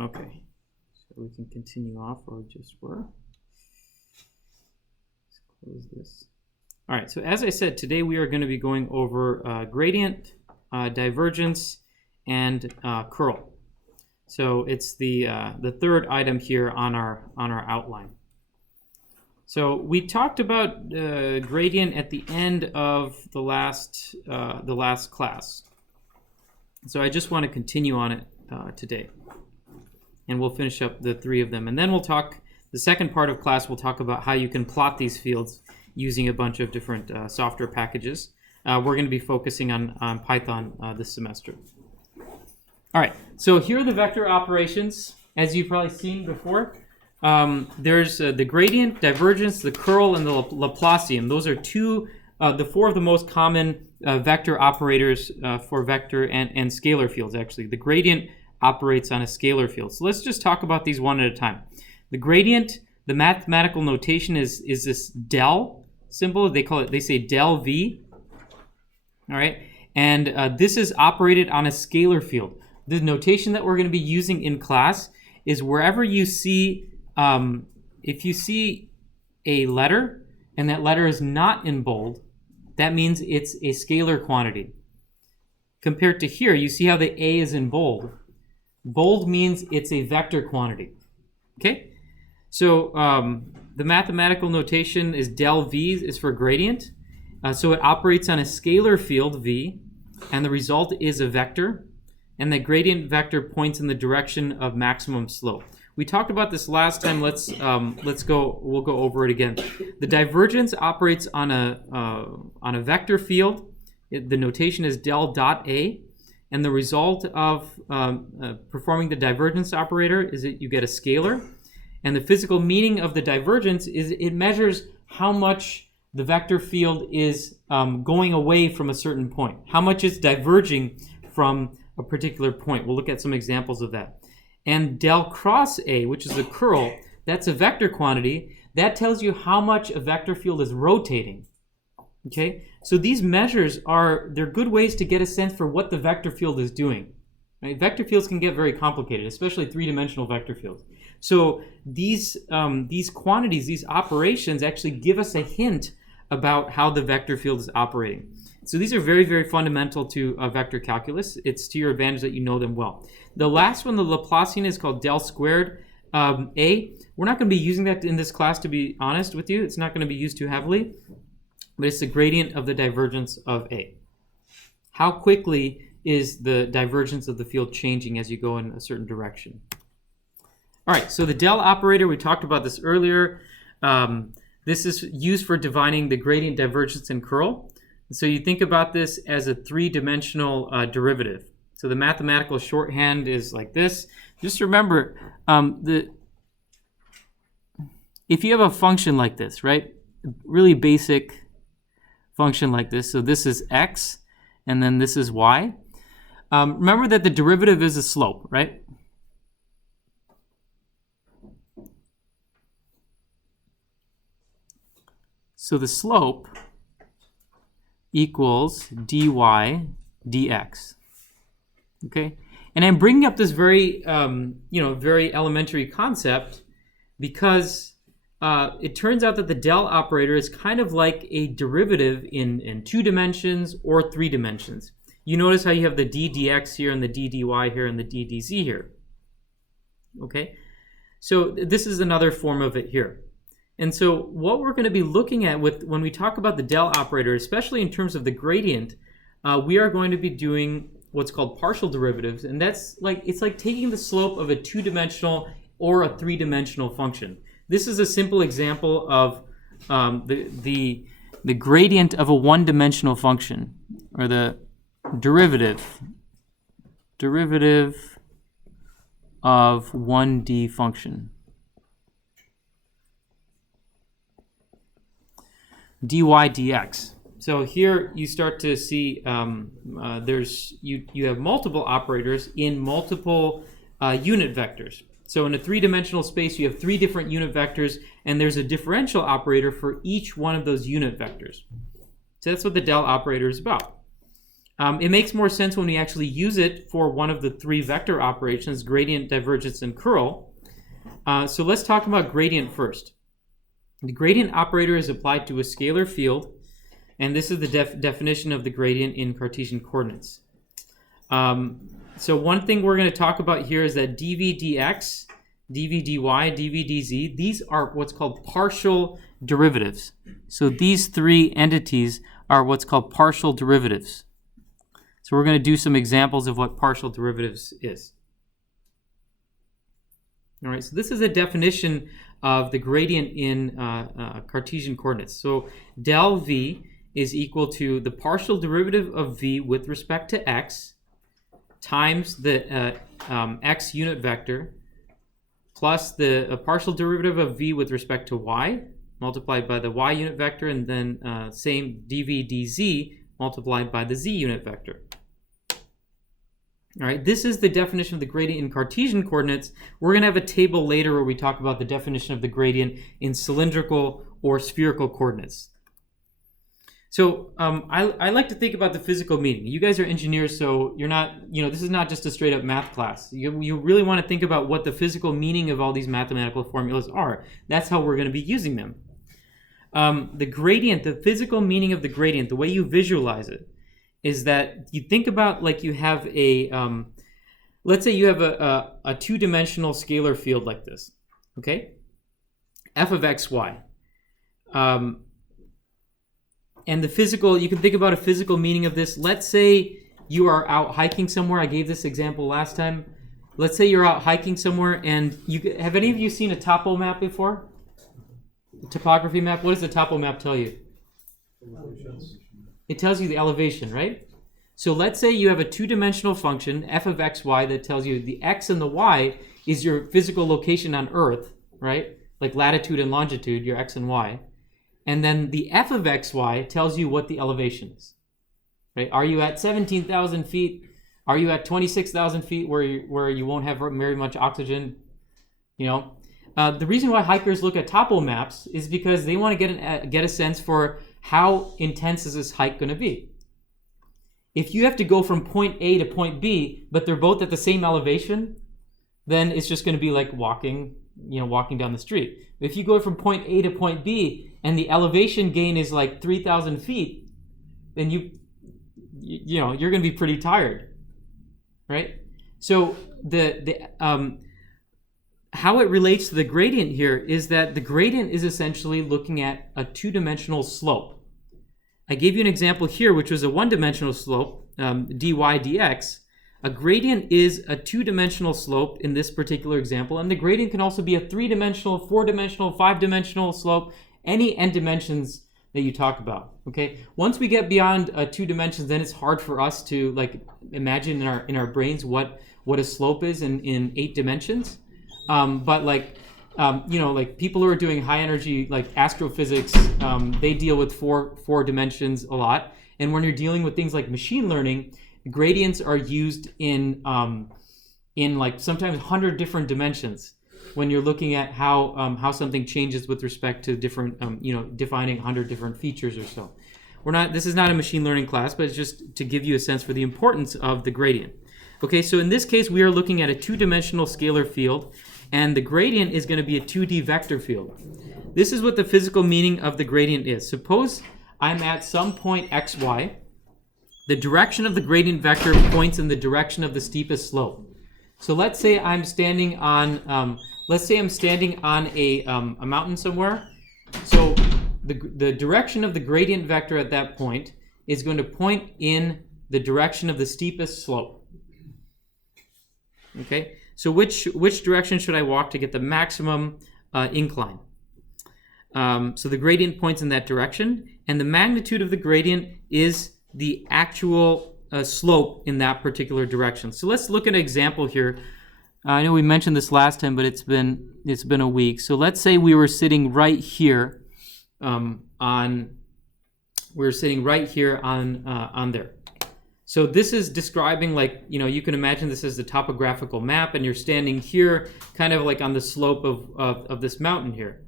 Okay, so we can continue off where we just were. Let's close this. All right, so as I said, today we are going to be going over gradient, divergence, and curl. So it's the third item here on our outline. So we talked about gradient at the end of the last class. So I just want to continue on it today, and we'll finish up the three of them, and then we'll talk. The second part of class, we'll talk about how you can plot these fields using a bunch of different software packages. We're going to be focusing on Python this semester. All right, so here are the vector operations, as you've probably seen before. There's the gradient, divergence, the curl, and the Laplacian. Those are the four of the most common vector operators for vector and scalar fields, actually. The gradient operates on a scalar field. So let's just talk about these one at a time. The gradient, the mathematical notation is this del symbol. They say del V. All right, and this is operated on a scalar field. The notation that we're going to be using in class is wherever you see, if you see a letter and that letter is not in bold, that means it's a scalar quantity. Compared to here, you see how the A is in bold. Bold means it's a vector quantity. Okay, so the mathematical notation is del V is for gradient. So it operates on a scalar field V, and the result is a vector. And the gradient vector points in the direction of maximum slope. We talked about this last time. We'll go over it again. The divergence operates on a vector field. The notation is del dot A, and the result of performing the divergence operator is that you get a scalar. And the physical meaning of the divergence is it measures how much the vector field is going away from a certain point, how much it's diverging from a particular point. We'll look at some examples of that. And del cross A, which is the curl, that's a vector quantity. That tells you how much a vector field is rotating. Okay, so these measures they're good ways to get a sense for what the vector field is doing. Right? Vector fields can get very complicated, especially three-dimensional vector fields. So these quantities, these operations actually give us a hint about how the vector field is operating. So these are very, very fundamental to vector calculus. It's to your advantage that you know them well. The last one, the Laplacian, is called del squared A. We're not going to be using that in this class, to be honest with you. It's not going to be used too heavily, but it's the gradient of the divergence of A. How quickly is the divergence of the field changing as you go in a certain direction? All right, so the del operator, we talked about this earlier. This is used for defining the gradient, divergence, and curl. So you think about this as a three-dimensional derivative. So the mathematical shorthand is like this. Just remember, if you have a function like this, right? Really basic function like this. So this is x, and then this is y. Remember that the derivative is a slope, right? So the slope equals dy dx. Okay, and I'm bringing up this very, very elementary concept because it turns out that the del operator is kind of like a derivative in 2 dimensions or 3 dimensions. You notice how you have the d dx here and the d dy here and the d dz here. Okay, so this is another form of it here. And so what we're going to be looking at when we talk about the del operator, especially in terms of the gradient, we are going to be doing what's called partial derivatives, and it's like taking the slope of a 2-dimensional or a 3-dimensional function. This is a simple example of the gradient of a 1-dimensional function, or the derivative of 1D function. dy dx. So here you start to see you have multiple operators in multiple unit vectors. So in a 3-dimensional space, you have 3 different unit vectors, and there's a differential operator for each one of those unit vectors. So that's what the del operator is about. It makes more sense when we actually use it for one of the three vector operations, gradient, divergence, and curl. So let's talk about gradient first. The gradient operator is applied to a scalar field, and this is the definition of the gradient in Cartesian coordinates. So one thing we're going to talk about here is that dv dx, dv dy, dv dz, these are what's called partial derivatives. So these three entities are what's called partial derivatives. So we're going to do some examples of what partial derivatives is. All right, so this is a definition of the gradient in Cartesian coordinates. So del v is equal to the partial derivative of v with respect to x times the x unit vector plus the partial derivative of v with respect to y multiplied by the y unit vector, and then same dv dz multiplied by the z unit vector. All right, this is the definition of the gradient in Cartesian coordinates. We're going to have a table later where we talk about the definition of the gradient in cylindrical or spherical coordinates. So I like to think about the physical meaning. You guys are engineers, so you're not, this is not just a straight up math class. You really want to think about what the physical meaning of all these mathematical formulas are. That's how we're going to be using them. The gradient, the physical meaning of the gradient, the way you visualize it, is that you think about like you have a, let's say you have a two-dimensional scalar field like this, okay? F of x, y. And the physical, you can think about a physical meaning of this. Let's say you are out hiking somewhere. I gave this example last time. Let's say you're out hiking somewhere, and have any of you seen a topo map before? A topography map? What does the topo map tell you? It tells you the elevation, right? So let's say you have a two-dimensional function, f of x, y, that tells you the x and the y is your physical location on Earth, right? Like latitude and longitude, your x and y. And then the f of x, y tells you what the elevation is, right? Are you at 17,000 feet? Are you at 26,000 feet where you won't have very much oxygen? The reason why hikers look at topo maps is because they want to get a sense for how intense is this hike going to be. If you have to go from point A to point B, but they're both at the same elevation, then it's just going to be like walking down the street. If you go from point A to point B and the elevation gain is like 3,000 feet, then you're going to be pretty tired, right? So how it relates to the gradient here is that the gradient is essentially looking at a two-dimensional slope. I gave you an example here, which was a one-dimensional slope, dy dx. A gradient is a two-dimensional slope in this particular example, and the gradient can also be a three-dimensional, four-dimensional, five-dimensional slope, any n dimensions that you talk about. Okay. Once we get beyond 2 dimensions, then it's hard for us to imagine in our brains what a slope is in 8 dimensions. But people who are doing high energy astrophysics, they deal with four dimensions a lot. And when you're dealing with things like machine learning, gradients are used in sometimes 100 different dimensions when you're looking at how something changes with respect to different defining 100 different features or so. This is not a machine learning class, but it's just to give you a sense for the importance of the gradient. Okay, so in this case we are looking at a two-dimensional scalar field, and the gradient is going to be a 2D vector field. This is what the physical meaning of the gradient is. Suppose I'm at some point xy. The direction of the gradient vector points in the direction of the steepest slope. So let's say I'm standing on a mountain somewhere. So the direction of the gradient vector at that point is going to point in the direction of the steepest slope. Okay, so which direction should I walk to get the maximum incline? So the gradient points in that direction, and the magnitude of the gradient is the actual slope in that particular direction. So let's look at an example here. I know we mentioned this last time, but it's been a week. So let's say we were sitting right here on there. So this is describing you can imagine this as the topographical map, and you're standing here kind of like on the slope of this mountain here.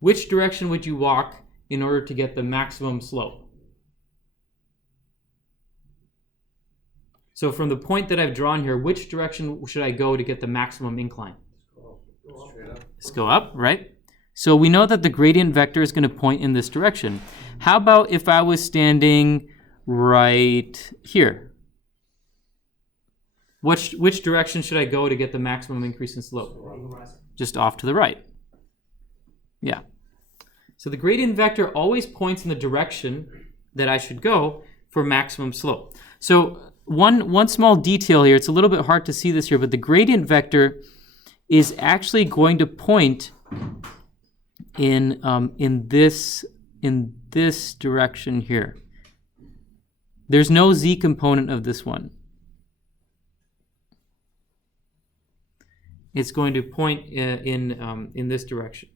Which direction would you walk in order to get the maximum slope? So from the point that I've drawn here, which direction should I go to get the maximum incline? Let's go up, right? So we know that the gradient vector is going to point in this direction. How about if I was standing right here? Which direction should I go to get the maximum increase in slope? Just off to the right. Yeah. So the gradient vector always points in the direction that I should go for maximum slope. So one small detail here, it's a little bit hard to see this here, but the gradient vector is actually going to point in this direction here. There's no z component of this one. It's going to point in this direction.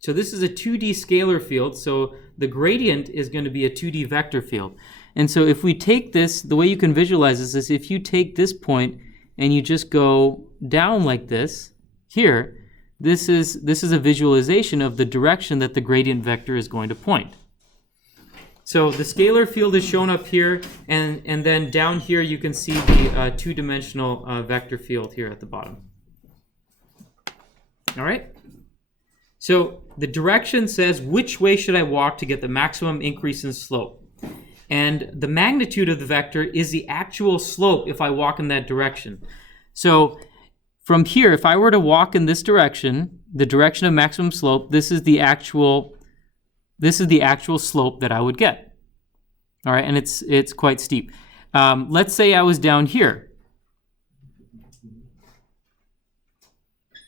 So this is a 2D scalar field, so the gradient is going to be a 2D vector field. And so if we take this, the way you can visualize this is if you take this point and you just go down like this, here, this is a visualization of the direction that the gradient vector is going to point. So the scalar field is shown up here, and then down here you can see the two-dimensional vector field here at the bottom. All right? So the direction says which way should I walk to get the maximum increase in slope. And the magnitude of the vector is the actual slope if I walk in that direction. So from here, if I were to walk in this direction, the direction of maximum slope, this is the actual slope that I would get. All right, and it's quite steep. Let's say I was down here.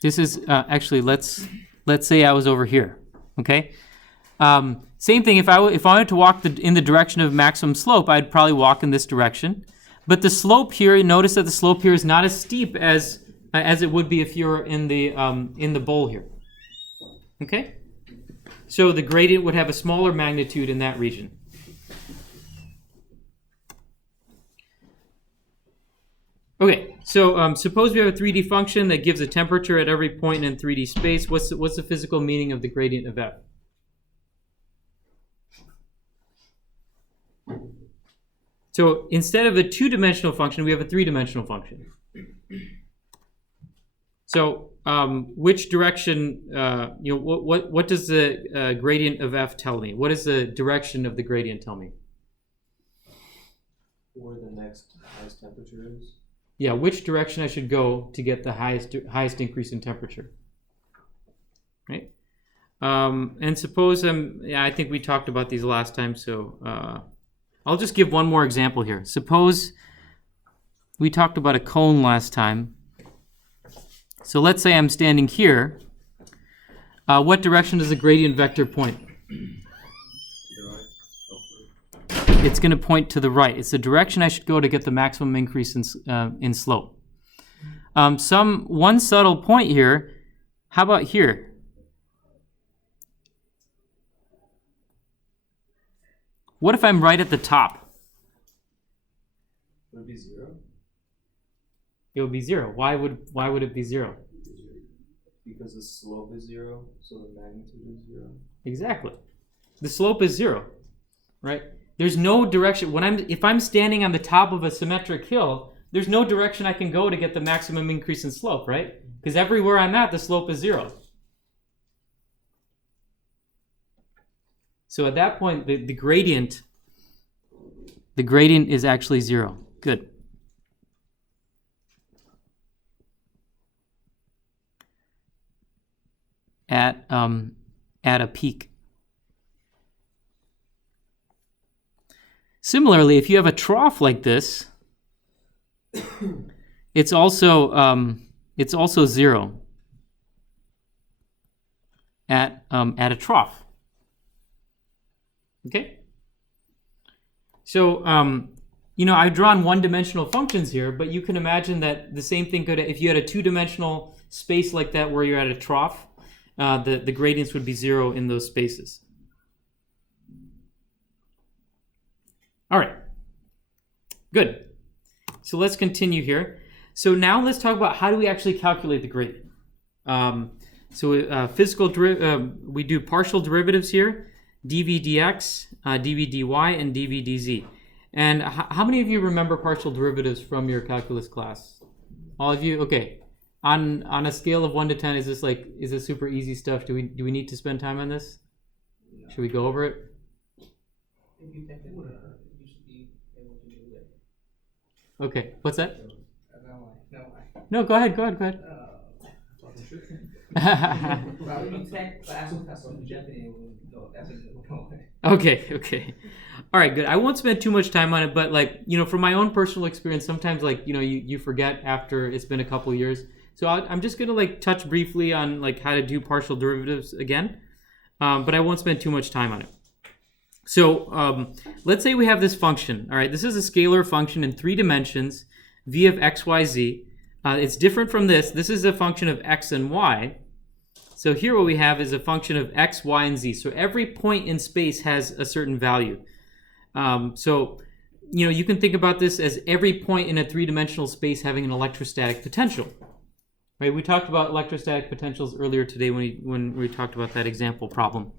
This is actually let's say I was over here. Okay. Same thing. If I wanted to walk in the direction of maximum slope, I'd probably walk in this direction. But the slope here, notice that the slope here is not as steep as it would be if you were in the bowl here. Okay. So the gradient would have a smaller magnitude in that region. Okay, so suppose we have a 3D function that gives a temperature at every point in 3D space. What's the physical meaning of the gradient of f? So instead of a two-dimensional function, we have a three-dimensional function. So which direction, what does the gradient of f tell me? What does the direction of the gradient tell me? Where the next highest temperature is? Yeah, which direction I should go to get the highest increase in temperature, right? And suppose I think we talked about these last time, so I'll just give one more example here. Suppose we talked about a cone last time. So let's say I'm standing here. What direction does the gradient vector point? It's going to point to the right. It's the direction I should go to get the maximum increase in slope. One subtle point here. How about here? What if I'm right at the top? Would it be 0? It would be 0. Why would it be 0? Because the slope is 0, so the magnitude is 0. Exactly. The slope is 0, right? There's no direction. If I'm standing on the top of a symmetric hill, there's no direction I can go to get the maximum increase in slope, right? Because everywhere I'm at, the slope is 0. So at that point, the gradient is actually 0. Good. At a peak. Similarly, if you have a trough like this, it's also 0 at a trough. Okay. So I've drawn one-dimensional functions here, but you can imagine that the same thing could, if you had a two-dimensional space like that where you're at a trough, the gradients would be 0 in those spaces. All right, good. So let's continue here. So now let's talk about how do we actually calculate the gradient. We do partial derivatives here, dv dx, dv dy, and dv dz. And how many of you remember partial derivatives from your calculus class? All of you? Okay. On a scale of 1 to 10, is this super easy stuff? Do we need to spend time on this? Should we go over it? If you take it, you should be able to do it. Okay. What's that? No. No, go ahead. Well, if you take class of Japanese, no, that's a good one. Okay. All right, good. I won't spend too much time on it, but from my own personal experience, sometimes you forget after it's been a couple years. So I'm just gonna touch briefly on how to do partial derivatives again, but I won't spend too much time on it. So let's say we have this function. All right, this is a scalar function in 3 dimensions, v of x, y, z. It's different from this. This is a function of x and y. So here what we have is a function of x, y, and z. So every point in space has a certain value. So you can think about this as every point in a 3-dimensional space having an electrostatic potential. Right? We talked about electrostatic potentials earlier today when we talked about that example problem.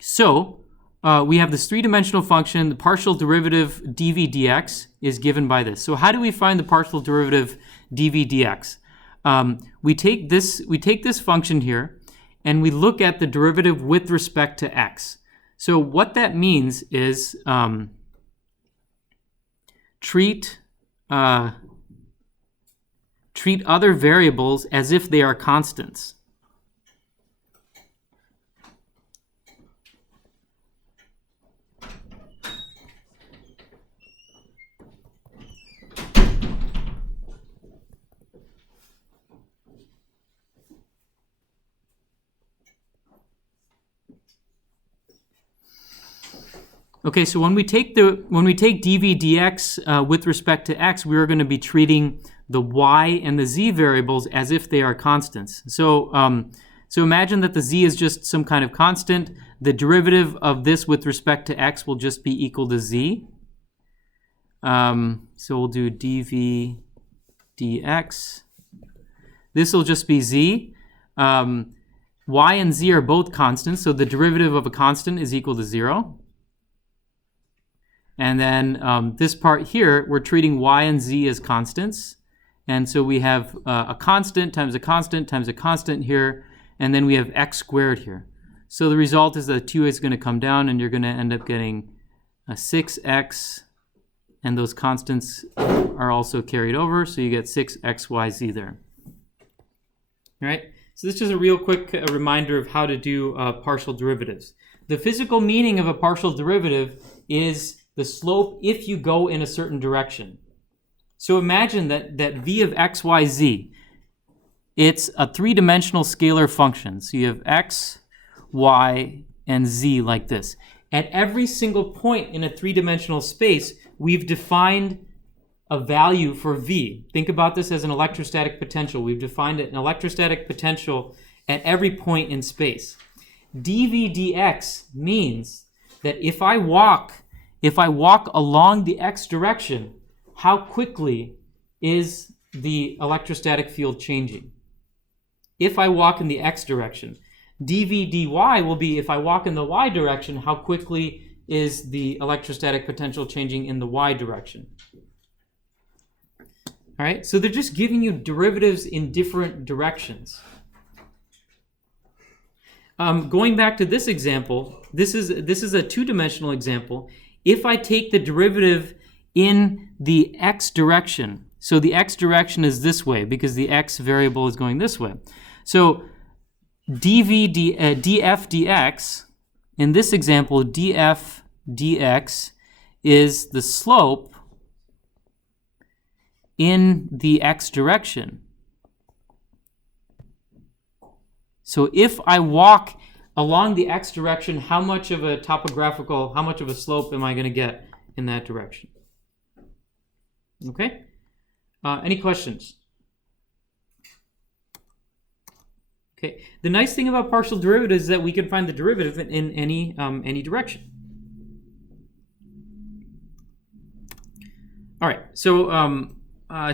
So we have this 3-dimensional function. The partial derivative dv dx is given by this. So how do we find the partial derivative dv dx? We take this function here, and we look at the derivative with respect to x. So what that means is treat other variables as if they are constants. Okay, so when we take dv dx with respect to x, we are going to be treating the y and the z variables as if they are constants. So imagine that the z is just some kind of constant. The derivative of this with respect to x will just be equal to z. So we'll do dv dx. This will just be z. Y and z are both constants, so the derivative of a constant is equal to 0. And then this part here, we're treating y and z as constants. And so we have a constant times a constant times a constant here, and then we have x squared here. So the result is that 2 is going to come down, and you're going to end up getting a 6x, and those constants are also carried over, so you get 6xyz there. All right, so this is just a real quick reminder of how to do partial derivatives. The physical meaning of a partial derivative is the slope if you go in a certain direction. So imagine that v of x, y, z, it's a 3-dimensional scalar function. So you have x, y, and z like this. At every single point in a 3-dimensional space, we've defined a value for v. Think about this as an electrostatic potential. We've defined an electrostatic potential at every point in space. dv dx means that if I walk along the x direction, how quickly is the electrostatic field changing? If I walk in the x direction. dv dy will be if I walk in the y direction, how quickly is the electrostatic potential changing in the y direction? All right, so they're just giving you derivatives in different directions. Going back to this example, this is a 2-dimensional example. If I take the derivative in the x direction, so the x direction is this way because the x variable is going this way. So df dx, in this example, df dx is the slope in the x direction. So if I walk along the x direction, how much of a slope am I going to get in that direction? Okay? Any questions? Okay. The nice thing about partial derivatives is that we can find the derivative in any direction. All right. So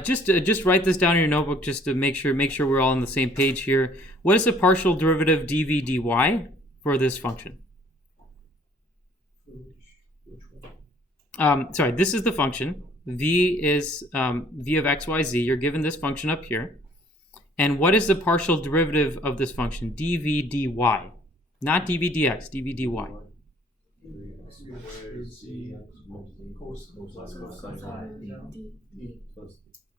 just write this down in your notebook just to make sure we're all on the same page here. What is the partial derivative dv dy for this function? sorry, this is the function. V is v of x, y, z. You're given this function up here. And what is the partial derivative of this function? dv dy. Not dv dx, dv dy.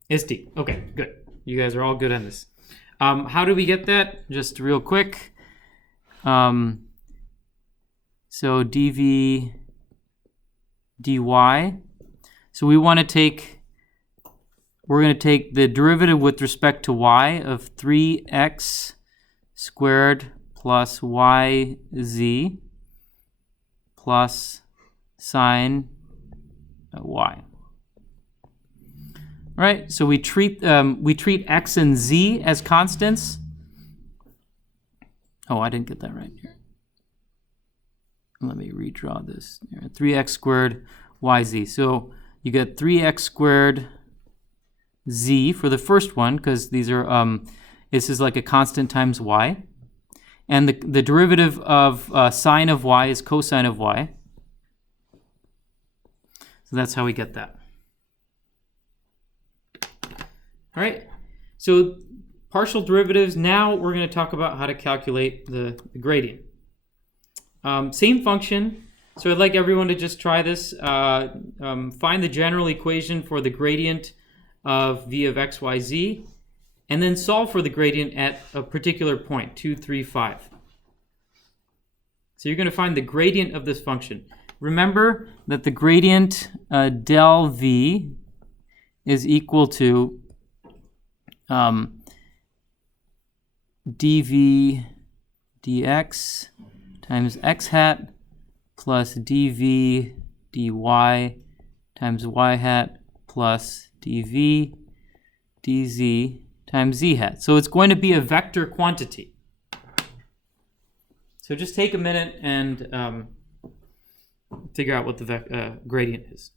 It's d. Okay, good. You guys are all good on this. How do we get that? Just real quick. So dv dy. So we're going to take the derivative with respect to y of 3x squared plus yz plus sine y. All right, so we treat x and z as constants. Oh, I didn't get that right here. Let me redraw this. 3x squared yz. So you get 3x squared z for the first one, because these are this is like a constant times y. And the derivative of sine of y is cosine of y. So that's how we get that. All right, so partial derivatives. Now we're going to talk about how to calculate the gradient. Same function. So I'd like everyone to just try this. Find the general equation for the gradient of v of x, y, z, and then solve for the gradient at a particular point, 2, 3, 5. So you're going to find the gradient of this function. Remember that the gradient del v is equal to dv dx times x hat plus dv dy times y hat plus dv dz times z hat. So it's going to be a vector quantity. So just take a minute and figure out what the gradient is.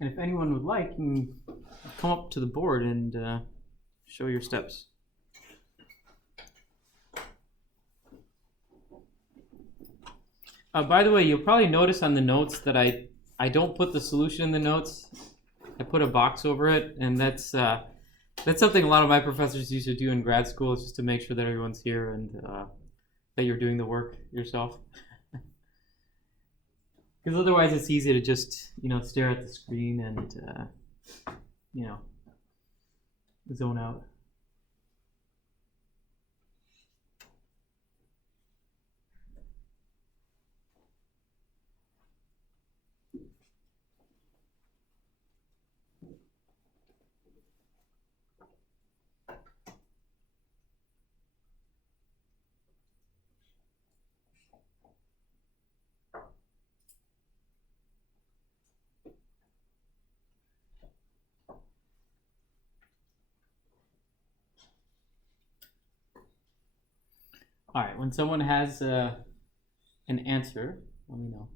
And if anyone would like, you can come up to the board and show your steps. By the way, you'll probably notice on the notes that I don't put the solution in the notes. I put a box over it, and that's something a lot of my professors used to do in grad school, just to make sure that everyone's here and that you're doing the work yourself. Because otherwise it's easy to just, stare at the screen and, zone out. All right, when someone has an answer, let me know.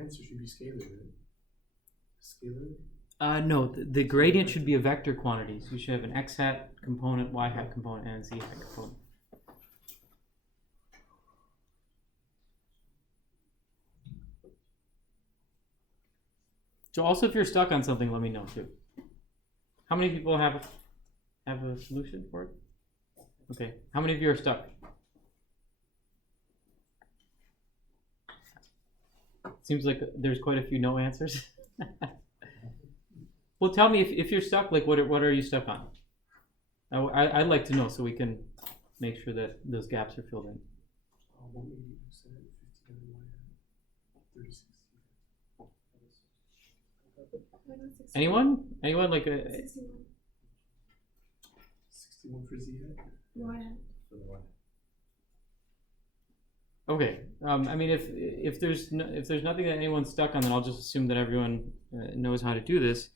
answer should be scalar, right? Scalar? No, the gradient should be a vector quantity. So you should have an x hat component, y hat component, and a z hat component. So also, if you're stuck on something, let me know too. How many people have a solution for it? Okay. How many of you are stuck? Seems like there's quite a few no answers. Well, tell me if you're stuck. Like, what are you stuck on? I'd like to know so we can make sure that those gaps are filled in. 36. Anyone like a 61 for z hat. Okay. I mean, if there's nothing that anyone's stuck on, then I'll just assume that everyone knows how to do this.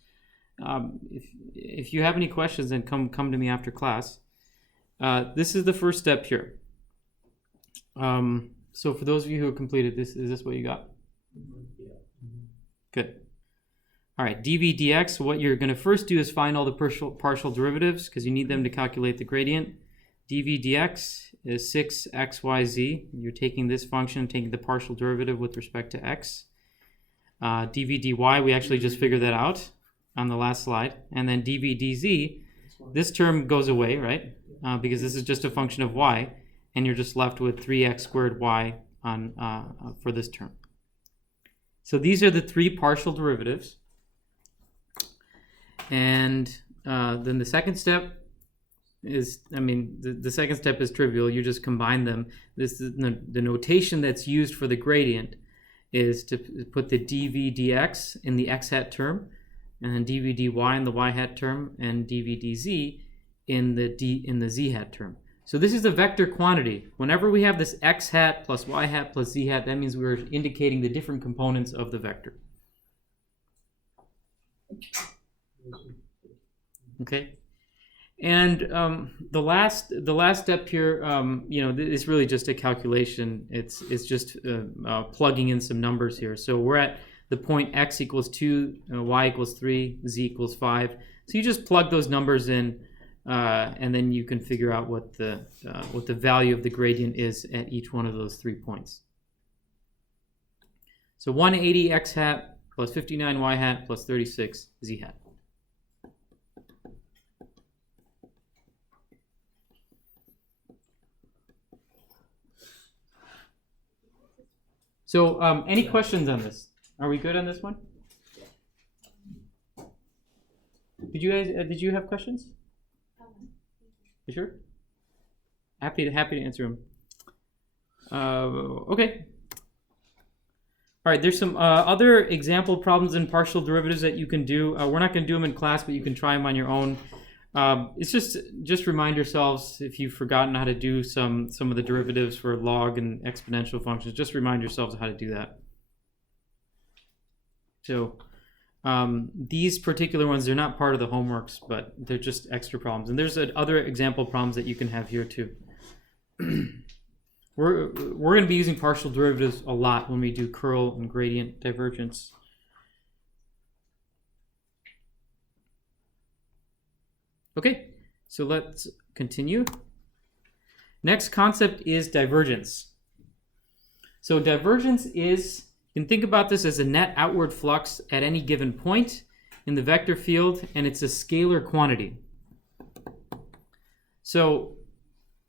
If you have any questions, then come to me after class. This is the first step here. So for those of you who have completed this, is this what you got? Yeah. Good. All right, dv dx, what you're going to first do is find all the partial derivatives because you need them to calculate the gradient. dv dx is 6xyz. You're taking this function, taking the partial derivative with respect to x. dv dy, we actually just figured that out on the last slide. And then dv dz, this term goes away, right? Because this is just a function of y, and you're just left with 3x squared y on for this term. So these are the three partial derivatives. And then the second step is, the second step is trivial. You just combine them. This is the notation that's used for the gradient is to put the dv dx in the x hat term, and then dv dy in the y hat term, and dv dz in the z hat term. So this is a vector quantity. Whenever we have this x hat plus y hat plus z hat, that means we're indicating the different components of the vector. Okay, and the last step here, is really just a calculation. It's just plugging in some numbers here. So we're at the point x equals 2, y equals 3, z equals 5. So you just plug those numbers in, and then you can figure out what the value of the gradient is at each one of those 3 points. So 180 x hat plus 59 y hat plus 36 z hat. So any questions on this? Are we good on this one? Did you have questions? You sure? Happy to answer them. Okay. All right, there's some other example problems in partial derivatives that you can do. We're not going to do them in class, but you can try them on your own. It's just remind yourselves, if you've forgotten how to do some of the derivatives for log and exponential functions, just remind yourselves how to do that. So these particular ones, they're not part of the homeworks, but they're just extra problems. And there's other example problems that you can have here too. We're going to be using partial derivatives a lot when we do curl and gradient divergence. Okay, so let's continue. Next concept is divergence. So divergence is, you can think about this as a net outward flux at any given point in the vector field, and it's a scalar quantity. So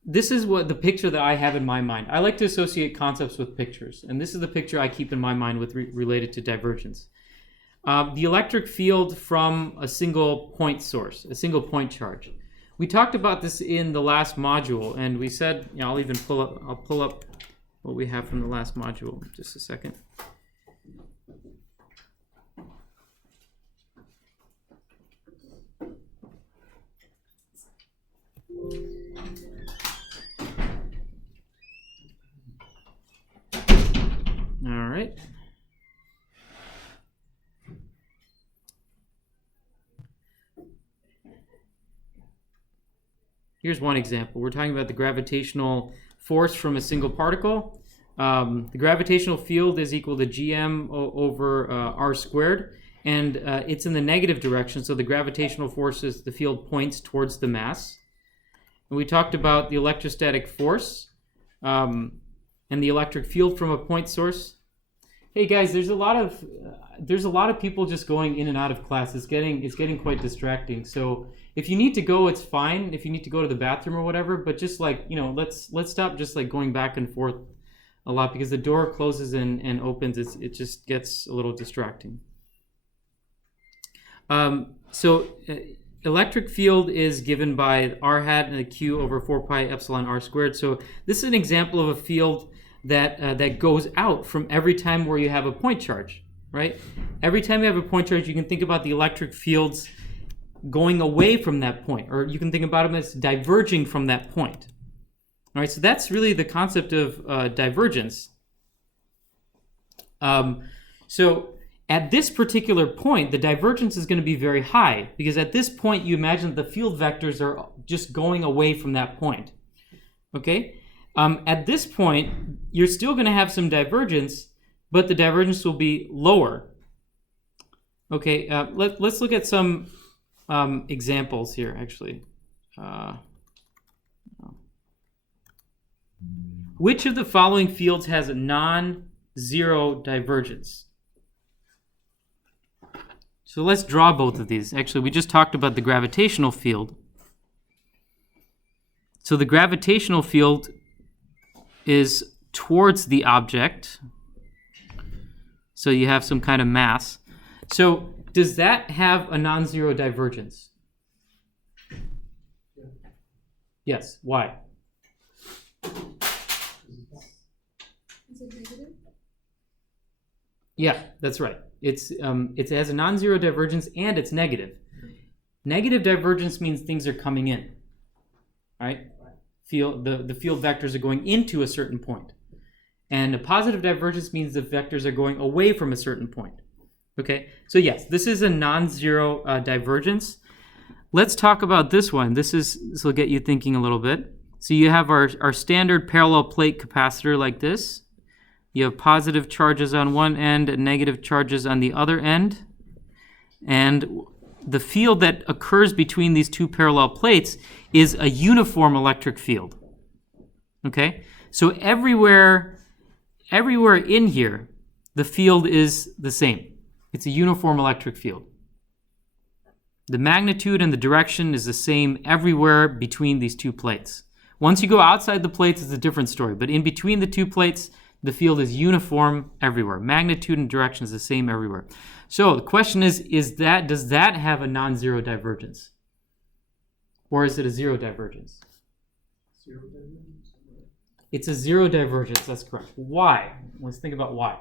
this is what the picture that I have in my mind. I like to associate concepts with pictures, and this is the picture I keep in my mind with related to divergence. The electric field from a single point source, a single point charge. We talked about this in the last module, and we said, I'll pull up what we have from the last module. Just a second. All right. Here's one example. We're talking about the gravitational force from a single particle. the gravitational field is equal to gm over r squared, and it's in the negative direction, so the gravitational force is the field points towards the mass. And we talked about the electrostatic force and the electric field from a point source. Hey guys, there's a lot of people just going in and out of class. It's getting quite distracting. So if you need to go, it's fine. If you need to go to the bathroom or whatever, but just like, let's stop just like going back and forth a lot, because the door closes and opens. It just gets a little distracting. Electric field is given by r hat and a q over 4 pi epsilon r squared. So this is an example of a field that goes out from every time where you have a point charge, right? Every time you have a point charge, you can think about the electric fields going away from that point, or you can think about them as diverging from that point. All right, so that's really the concept of divergence. So at this particular point, the divergence is going to be very high, because at this point, you imagine the field vectors are just going away from that point, okay? At this point, you're still going to have some divergence, but the divergence will be lower. Okay, let's look at some examples here, actually. Which of the following fields has a non-zero divergence? So let's draw both of these. Actually, we just talked about the gravitational field. So the gravitational field is towards the object. So you have some kind of mass. So does that have a non-zero divergence? Yes. Why? Is it negative? Yeah, that's right. It has a non-zero divergence and it's negative. Negative divergence means things are coming in, right? The field vectors are going into a certain point. And a positive divergence means the vectors are going away from a certain point. Okay, so yes, this is a non-zero divergence. Let's talk about this one. This will get you thinking a little bit. So you have our standard parallel plate capacitor like this. You have positive charges on one end and negative charges on the other end. And the field that occurs between these two parallel plates is a uniform electric field. Okay? So everywhere in here, the field is the same. It's a uniform electric field. The magnitude and the direction is the same everywhere between these two plates. Once you go outside the plates, it's a different story. But in between the two plates, the field is uniform everywhere. Magnitude and direction is the same everywhere. So the question is does that have a non-zero divergence? Or is it a zero divergence? Zero divergence? It's a zero divergence, that's correct. Why? Let's think about why.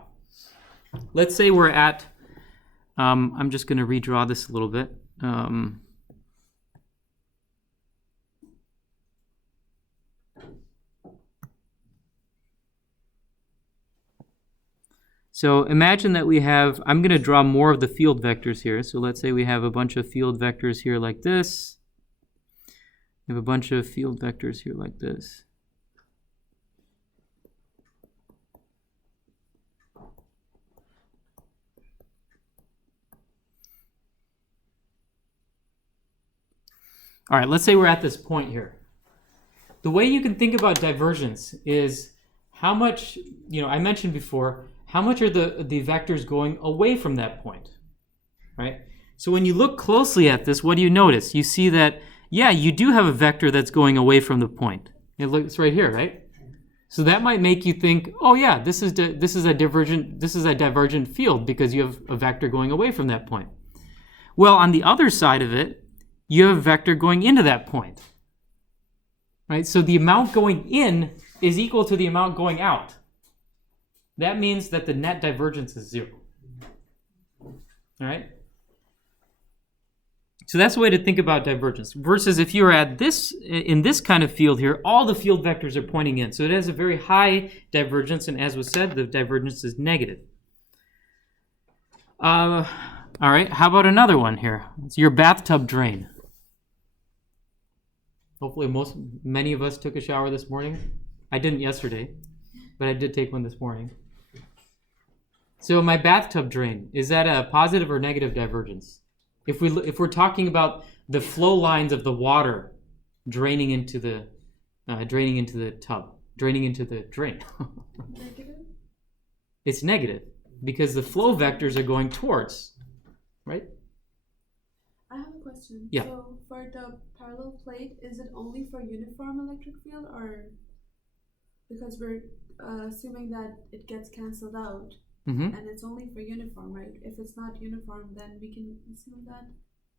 Let's say we're at, I'm just going to redraw this a little bit. So imagine that we have, I'm going to draw more of the field vectors here. So let's say we have a bunch of field vectors here like this. We have a bunch of field vectors here like this. All right, let's say we're at this point here. The way you can think about divergence is how much, I mentioned before, how much are the vectors going away from that point, right? So when you look closely at this, what do you notice? You see that, yeah, you do have a vector that's going away from the point. It's right here, right? So that might make you think, oh yeah, this is a divergent field because you have a vector going away from that point. Well, on the other side of it, you have a vector going into that point, right? So the amount going in is equal to the amount going out. That means that the net divergence is zero. All right? So that's a way to think about divergence. Versus if you were at in this kind of field here, all the field vectors are pointing in. So it has a very high divergence, and as was said, the divergence is negative. All right, how about another one here? It's your bathtub drain. Hopefully many of us took a shower this morning. I didn't yesterday. but I did take one this morning. So my bathtub drain, is that a positive or negative divergence? If we're talking about the flow lines of the water draining into the tub, draining into the drain, Negative? it's negative because the flow vectors are going towards, right? I have a question. Yeah. So for the parallel plate, is it only for uniform electric field, or because we're assuming that it gets cancelled out Mm-hmm. and it's only for uniform, right? If it's not uniform, then we can assume that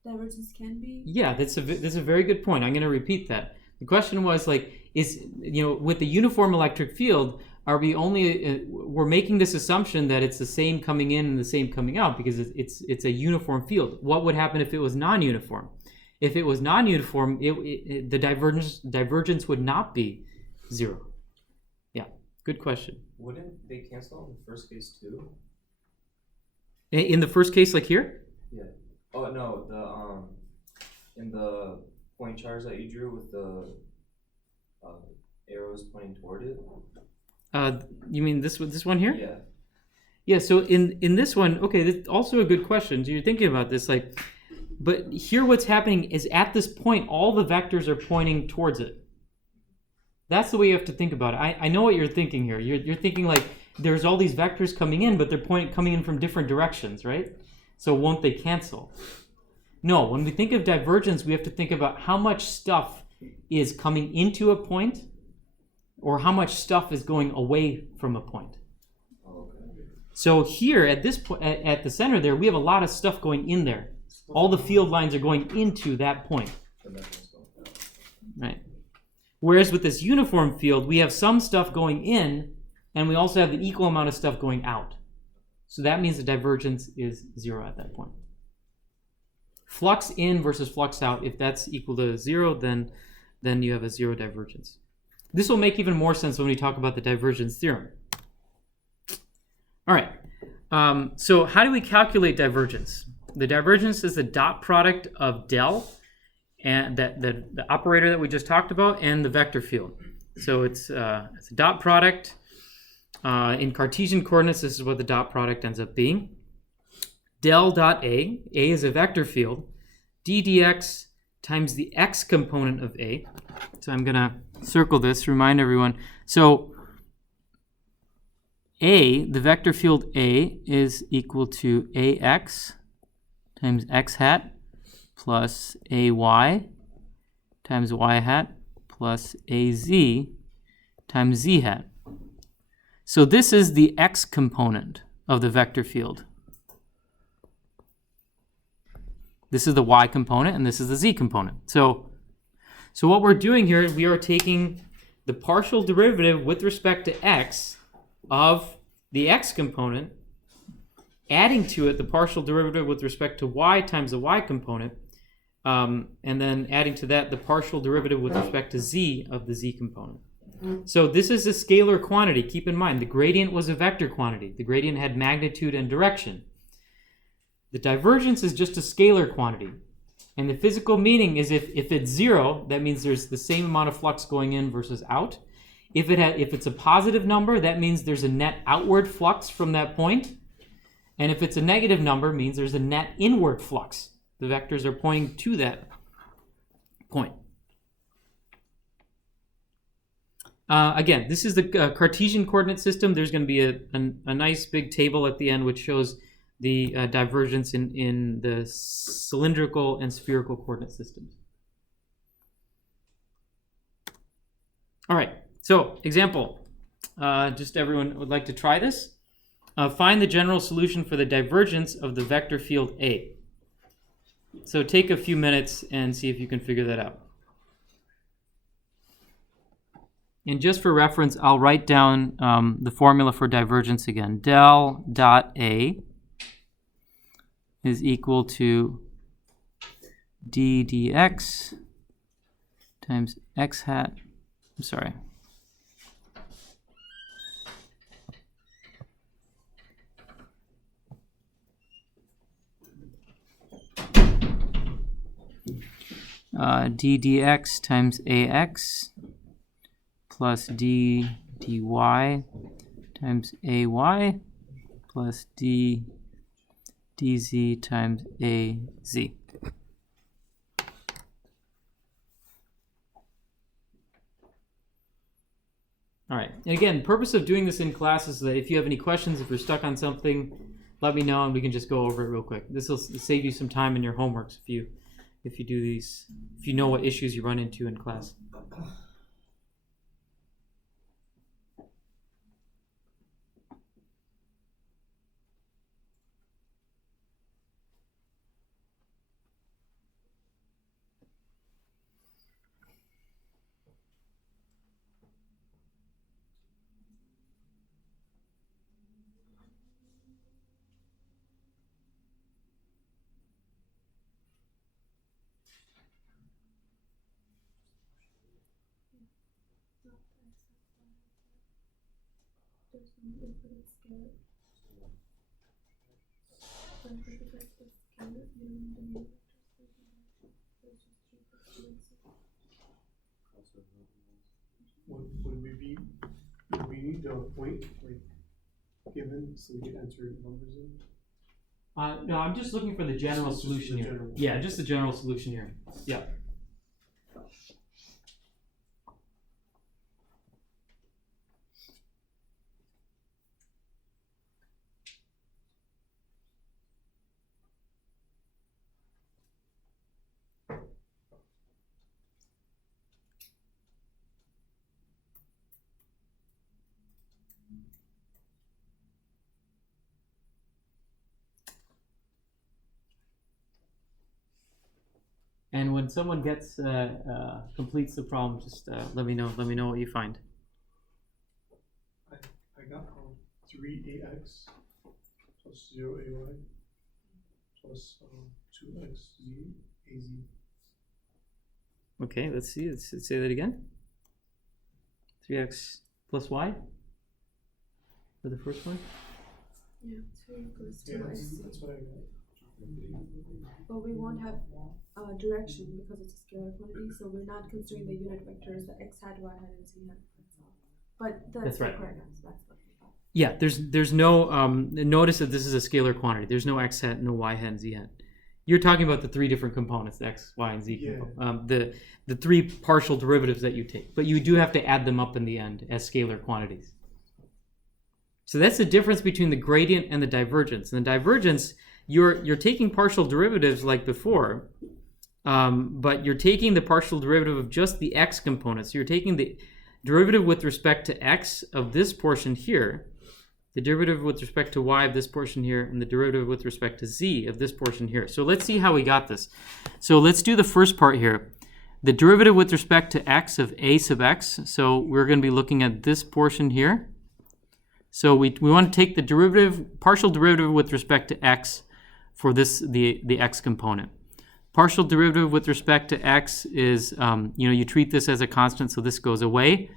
divergence can be. Yeah, that's a very good point. I'm going to repeat that. The question was like, with the uniform electric field, are we only we're making this assumption that it's the same coming in and the same coming out because it's a uniform field. What would happen if it was non-uniform? If it was non-uniform, the divergence would not be 0. Yeah, good question. Wouldn't they cancel in the first case too? In the first case, like here? Yeah. Oh no, in the point charts that you drew with the arrows pointing toward it. You mean this one here? Yeah. Yeah. So in this one, okay, that's also a good question. So you're thinking about this, like, but here what's happening is at this point, all the vectors are pointing towards it. That's the way you have to think about it. I know what you're thinking here. You're thinking like there's all these vectors coming in, but they're coming in from different directions, right? So won't they cancel? No, when we think of divergence, we have to think about how much stuff is coming into a point or how much stuff is going away from a point. So here at this point, at the center there, we have a lot of stuff going in there. All the field lines are going into that point. Right. Whereas with this uniform field, we have some stuff going in, and we also have the equal amount of stuff going out. So that means the divergence is 0 at that point. Flux in versus flux out, if that's equal to 0, then you have a 0 divergence. This will make even more sense when we talk about the divergence theorem. All right. So how do we calculate divergence? The divergence is the dot product of del, and the operator that we just talked about, and the vector field. So it's a dot product. In Cartesian coordinates, this is what the dot product ends up being. Del dot A is a vector field, d dx times the x component of A. So I'm going to circle this, remind everyone. So A, the vector field A, is equal to ax times x hat plus ay times y hat plus az times z hat. So this is the x component of the vector field. This is the y component, and this is the z component. So what we're doing here, we are taking the partial derivative with respect to x of the x component, adding to it the partial derivative with respect to y times the y component, and then adding to that the partial derivative with respect to z of the z component. So this is a scalar quantity. Keep in mind, the gradient was a vector quantity. The gradient had magnitude and direction. The divergence is just a scalar quantity. And the physical meaning is if it's 0, that means there's the same amount of flux going in versus out. If it's a positive number, that means there's a net outward flux from that point. And if it's a negative number, it means there's a net inward flux. The vectors are pointing to that point. Again, this is the Cartesian coordinate system. There's going to be a nice big table at the end which shows the divergence in the cylindrical and spherical coordinate systems. All right, so example. Just everyone would like to try this. Find the general solution for the divergence of the vector field A. So take a few minutes and see if you can figure that out. And just for reference, I'll write down the formula for divergence again. Del dot A is equal to d dx times x hat. I'm sorry. D dx times ax plus d dy times ay plus dz times az. All right, and again, the purpose of doing this in class is that if you have any questions, if you're stuck on something, let me know and we can just go over it real quick. This will save you some time in your homeworks if you do these, if you know what issues you run into in class. There's no infinite scale. But if it's a scale, you don't need any vectors. There's just 3 plus 2 Would we need the point like given so we can enter numbers in? No, I'm just looking for the general solution here. Yeah, just the general solution here. Yeah. And when someone gets completes the problem, just let me know. Let me know what you find. I got 3ax plus 0ay plus 2xz az. Okay, let's see. Let's say that again. 3x plus y for the first one. Yeah, 3 plus 2 Yeah, x. that's what I got. But we won't have direction because it's a scalar quantity, so we're not considering the unit vectors, the x hat, y hat, and z hat. But that's right. correct. That's what we thought. Yeah, there's no notice that this is a scalar quantity. There's no x hat, no y hat, and z hat. You're talking about the 3 different components, the x, y, and z component. The 3 partial derivatives that you take, but you do have to add them up in the end as scalar quantities. So that's the difference between the gradient and the divergence. And the divergence, you're taking partial derivatives like before, but you're taking the partial derivative of just the x component. So you're taking the derivative with respect to x of this portion here, the derivative with respect to y of this portion here, and the derivative with respect to z of this portion here. So let's see how we got this. So let's do the first part here. The derivative with respect to x of a sub x. So we're going to be looking at this portion here. So we want to take the derivative, partial derivative with respect to x for this, the x component. Partial derivative with respect to x is, you treat this as a constant, so this goes away.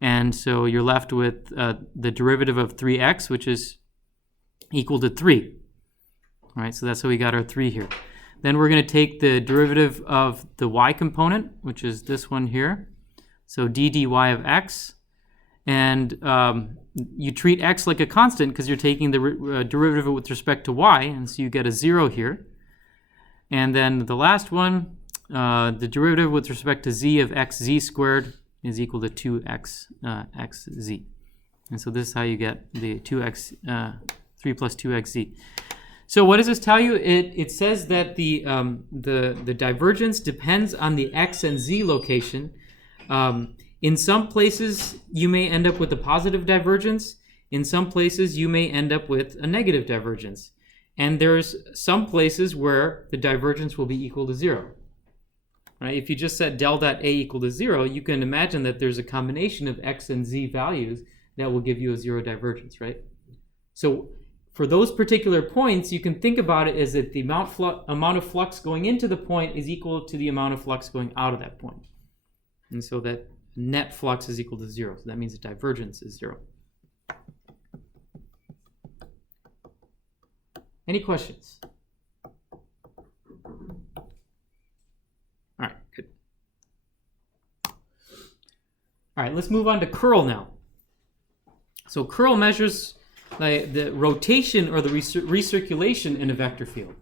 And so you're left with the derivative of 3x, which is equal to 3. All right, so that's how we got our 3 here. Then we're going to take the derivative of the y component, which is this one here. So d dy of x. And you treat x like a constant because you're taking the derivative with respect to y, and so you get a 0 here. And then the last one, the derivative with respect to z of xz squared is equal to 2x xz. And so this is how you get the 3 plus 2xz. So what does this tell you? It says that the divergence depends on the x and z location. In some places, you may end up with a positive divergence. In some places, you may end up with a negative divergence. And there's some places where the divergence will be equal to 0. Right? If you just set del dot a equal to 0, you can imagine that there's a combination of x and z values that will give you a 0 divergence, right? So for those particular points, you can think about it as that the amount of flux going into the point is equal to the amount of flux going out of that point. And so that net flux is equal to 0. So that means the divergence is 0. Any questions? All right, good. All right, let's move on to curl now. So curl measures the rotation or the recirculation in a vector field.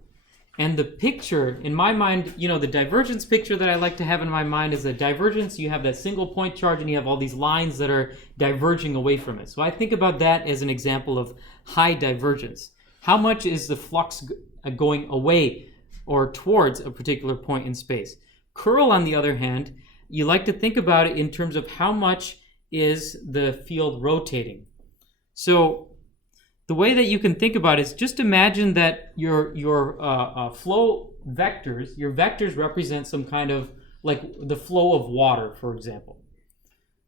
And the picture, in my mind, the divergence picture that I like to have in my mind is that divergence, you have that single point charge and you have all these lines that are diverging away from it. So I think about that as an example of high divergence. How much is the flux going away or towards a particular point in space? Curl, on the other hand, you like to think about it in terms of how much is the field rotating. So the way that you can think about it is just imagine that your flow vectors, your vectors represent some kind of, like the flow of water, for example.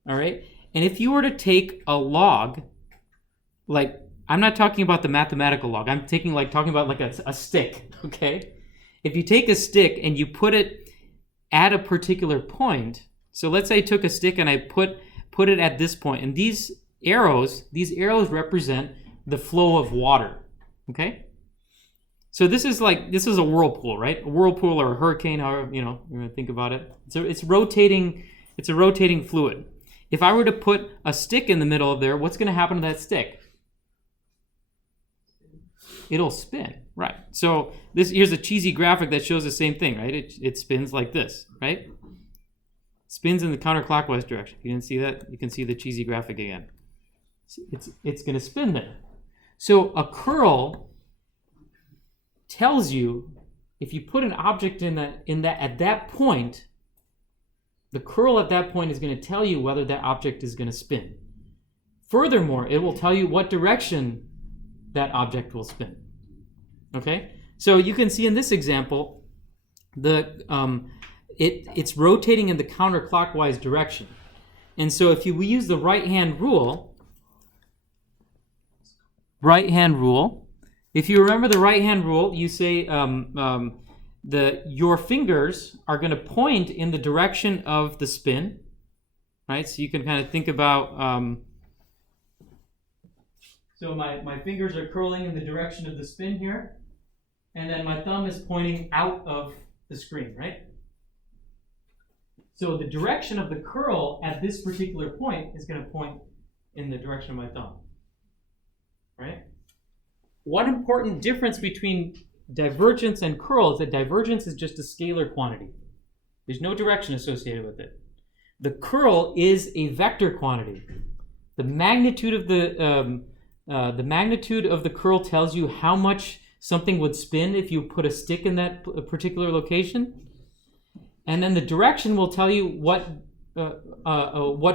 All right? And if you were to take a log, like, I'm not talking about the mathematical log, I'm talking about like a stick, okay? If you take a stick and you put it at a particular point, so let's say I took a stick and I put it at this point, and these arrows represent the flow of water, okay? So this is a whirlpool, right? A whirlpool or a hurricane, however, you're gonna think about it. So it's a rotating fluid. If I were to put a stick in the middle of there, what's gonna happen to that stick? It'll spin, right? So here's a cheesy graphic that shows the same thing, right? It spins like this, right? Spins in the counterclockwise direction. If you didn't see that, you can see the cheesy graphic again. It's gonna spin there. So a curl tells you, if you put an object in that at that point, the curl at that point is going to tell you whether that object is going to spin. Furthermore, it will tell you what direction that object will spin. Okay? So you can see in this example, it's rotating in the counterclockwise direction. And so if we use the right-hand rule, if you remember the right-hand rule, you say your fingers are going to point in the direction of the spin, right? So you can kind of think about, so my fingers are curling in the direction of the spin here, and then my thumb is pointing out of the screen, right? So the direction of the curl at this particular point is going to point in the direction of my thumb. Right? One important difference between divergence and curl is that divergence is just a scalar quantity. There's no direction associated with it. The curl is a vector quantity. The magnitude of the curl tells you how much something would spin if you put a stick in that particular location, and then the direction will tell you what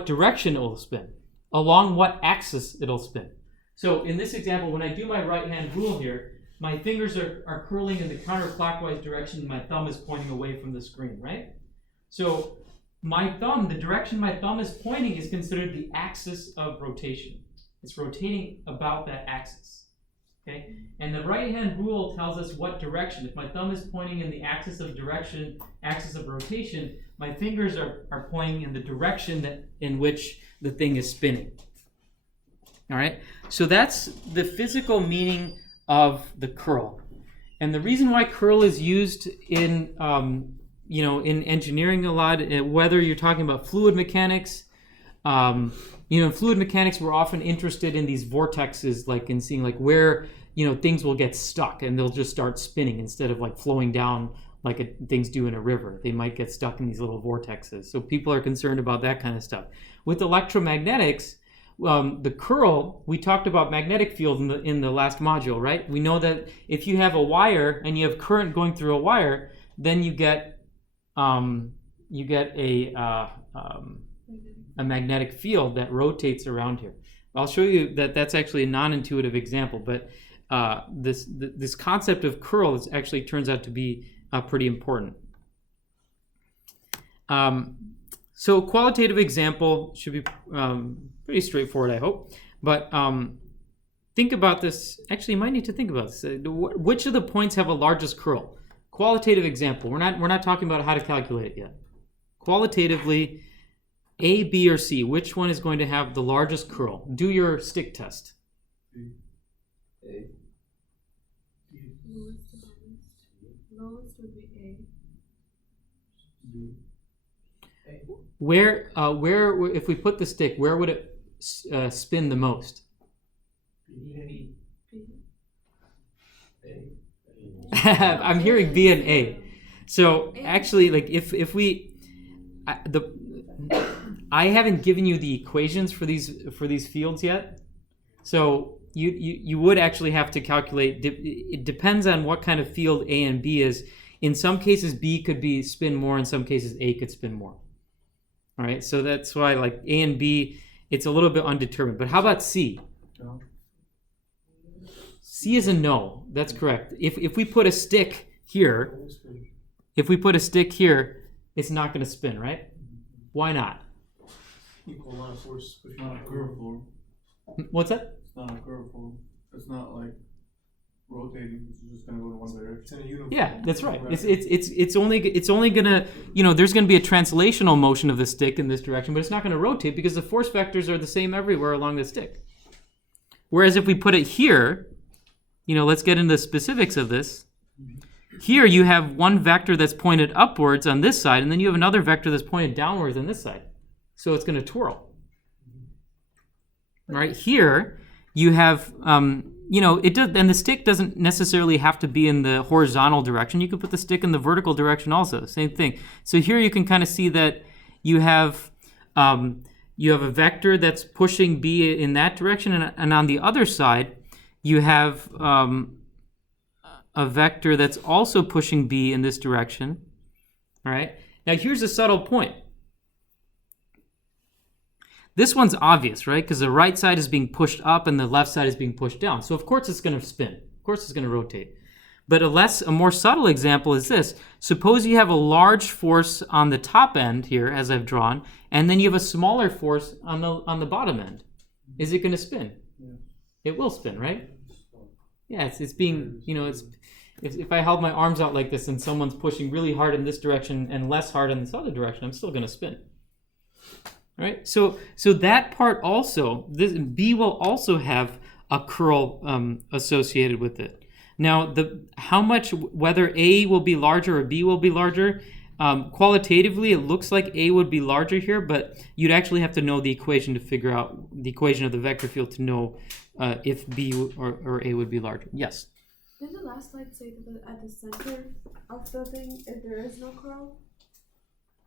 direction it will spin, along what axis it'll spin. So in this example, when I do my right-hand rule here, my fingers are curling in the counterclockwise direction, and my thumb is pointing away from the screen, right? So my thumb, the direction my thumb is pointing is considered the axis of rotation. It's rotating about that axis, okay? And the right-hand rule tells us what direction. If my thumb is pointing in the axis of rotation, my fingers are pointing in the direction in which the thing is spinning. All right, so that's the physical meaning of the curl, and the reason why curl is used in in engineering a lot, whether you're talking about fluid mechanics, in fluid mechanics we're often interested in these vortexes, like in seeing like where things will get stuck and they'll just start spinning instead of like flowing down like things do in a river. They might get stuck in these little vortexes. So people are concerned about that kind of stuff. With electromagnetics, the curl, we talked about magnetic field in the last module, right? We know that if you have a wire and you have current going through a wire, then you get a magnetic field that rotates around here. I'll show you that that's actually a non-intuitive example, but this concept of curl actually turns out to be pretty important. So qualitative example should be pretty straightforward, I hope. But think about this. Actually, you might need to think about this. Which of the points have a largest curl? Qualitative example. We're not talking about how to calculate it yet. Qualitatively, A, B, or C. Which one is going to have the largest curl? Do your stick test. A. Lowest would be A. B. Where if we put the stick, where would it spin the most? B. I'm hearing B and A. So actually, like if we, I haven't given you the equations for these fields yet. So you would actually have to calculate. It depends on what kind of field A and B is. In some cases, B could be spin more. In some cases, A could spin more. All right. So that's why like A and B, it's a little bit undetermined. But how about C? No. C is a no. That's correct. If we put a stick here, it's not going to spin, right? Why not? Equal amount of force. It's not a curve form. What's that? It's not a curve form. It's not like rotating. It's just gonna go in one direction. It's in a uniform. Yeah, that's right. It's only gonna, there's gonna be a translational motion of the stick in this direction, but it's not gonna rotate because the force vectors are the same everywhere along the stick. Whereas if we put it here, let's get into the specifics of this. Here you have one vector that's pointed upwards on this side, and then you have another vector that's pointed downwards on this side. So it's gonna twirl. Right here, you have, it does, and the stick doesn't necessarily have to be in the horizontal direction. You could put the stick in the vertical direction also, same thing. So here you can kind of see that you have a vector that's pushing B in that direction, and on the other side, you have a vector that's also pushing B in this direction. All right. Now here's a subtle point. This one's obvious, right? Because the right side is being pushed up and the left side is being pushed down. So of course it's going to spin. Of course it's going to rotate. But a more subtle example is this. Suppose you have a large force on the top end here, as I've drawn, and then you have a smaller force on the bottom end. Is it going to spin? Yeah. It will spin, right? Yeah, it's being, if I held my arms out like this and someone's pushing really hard in this direction and less hard in this other direction, I'm still going to spin. Right, so that part also, this B will also have a curl associated with it. Now, how much, whether A will be larger or B will be larger, qualitatively it looks like A would be larger here, but you'd actually have to know the equation to figure out the equation of the vector field to know if B or A would be larger. Yes? Didn't the last slide say that at the center of the thing, if there is no curl?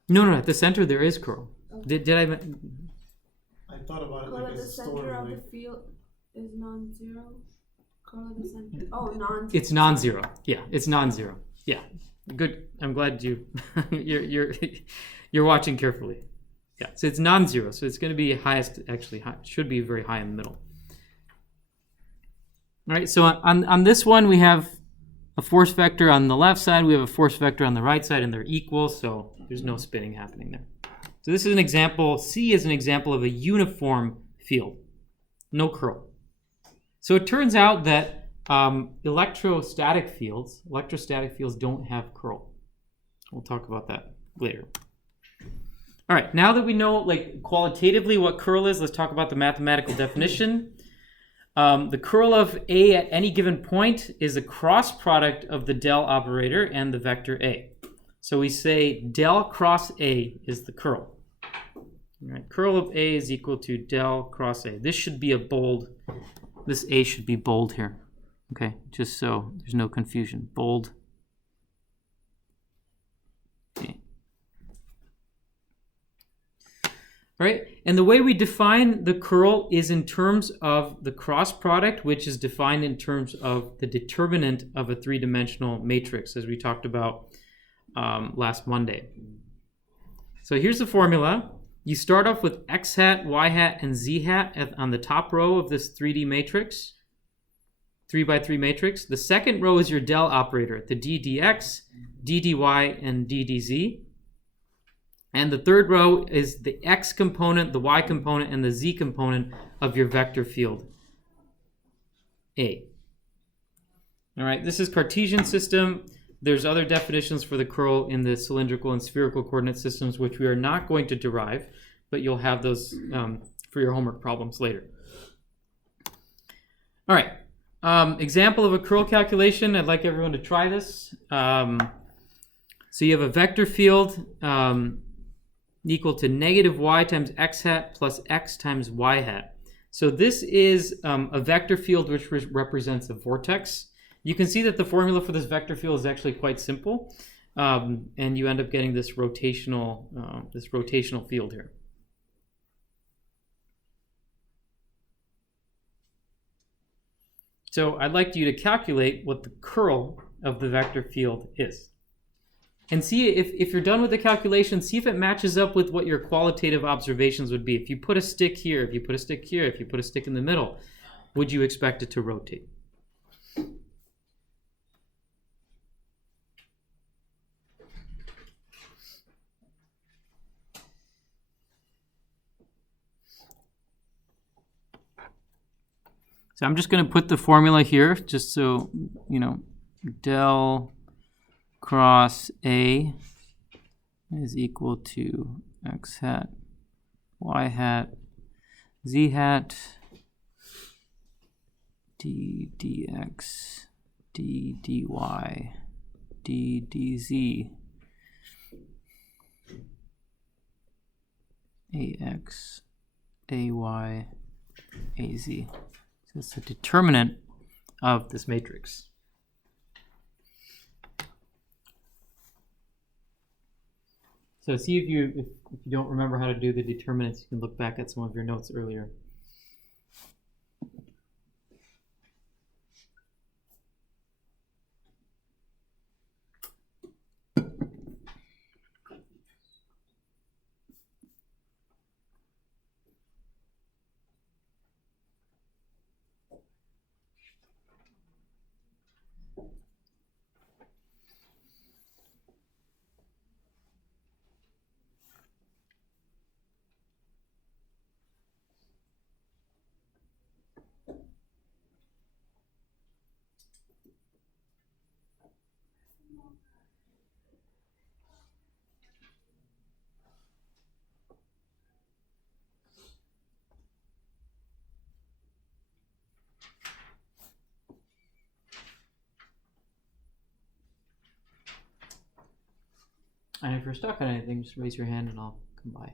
No, at the center there is curl. Okay. Did I? I thought about it Curl like at the as a center of story. the field is non-zero. Curl at the center. Oh, non-zero. It's non-zero. Yeah, it's non-zero. Yeah, good. I'm glad you're watching carefully. Yeah, so it's non-zero. So it's going to be highest. Actually, should be very high in the middle. All right. So on this one we have a force vector on the left side. We have a force vector on the right side, and they're equal. So there's no spinning happening there. So this is an example, C is an example of a uniform field, no curl. So it turns out that electrostatic fields don't have curl. We'll talk about that later. All right, now that we know qualitatively what curl is, let's talk about the mathematical definition. The curl of A at any given point is a cross product of the del operator and the vector A. So we say del cross A is the curl. All right, curl of A is equal to del cross A. This should be this A should be bold here. Okay, just so there's no confusion. Bold. Okay. All right, and the way we define the curl is in terms of the cross product, which is defined in terms of the determinant of a three-dimensional matrix, as we talked about last Monday. So here's the formula. You start off with x hat, y hat, and z hat on the top row of this 3D matrix, 3x3 matrix. The second row is your del operator, the d dx, d dy, and d dz. And the third row is the x component, the y component, and the z component of your vector field, A. All right, this is Cartesian system. There's other definitions for the curl in the cylindrical and spherical coordinate systems, which we are not going to derive, but you'll have those for your homework problems later. All right, example of a curl calculation. I'd like everyone to try this. So you have a vector field equal to negative y times x hat plus x times y hat. So this is a vector field which represents a vortex. You can see that the formula for this vector field is actually quite simple, and you end up getting this rotational field here. So I'd like you to calculate what the curl of the vector field is. And see if you're done with the calculation, see if it matches up with what your qualitative observations would be. If you put a stick here, if you put a stick here, if you put a stick in the middle, would you expect it to rotate? So I'm just going to put the formula here, just so you know. Del cross A is equal to x hat, y hat, z hat, d dx, d dy, d dz, ax, ay, az. So it's the determinant of this matrix. So see if you don't remember how to do the determinants, you can look back at some of your notes earlier. And if you're stuck on anything, just raise your hand and I'll come by.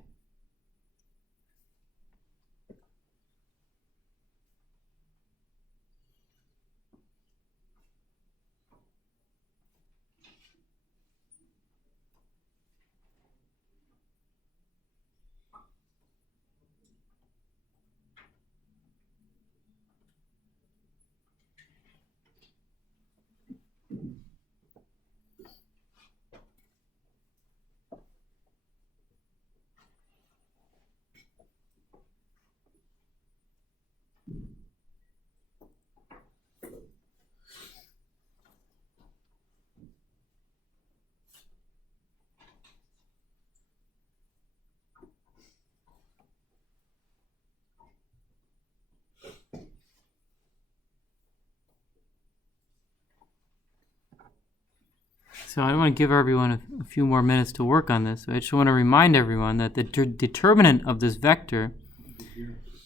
So I want to give everyone a few more minutes to work on this. So I just want to remind everyone that the determinant of this vector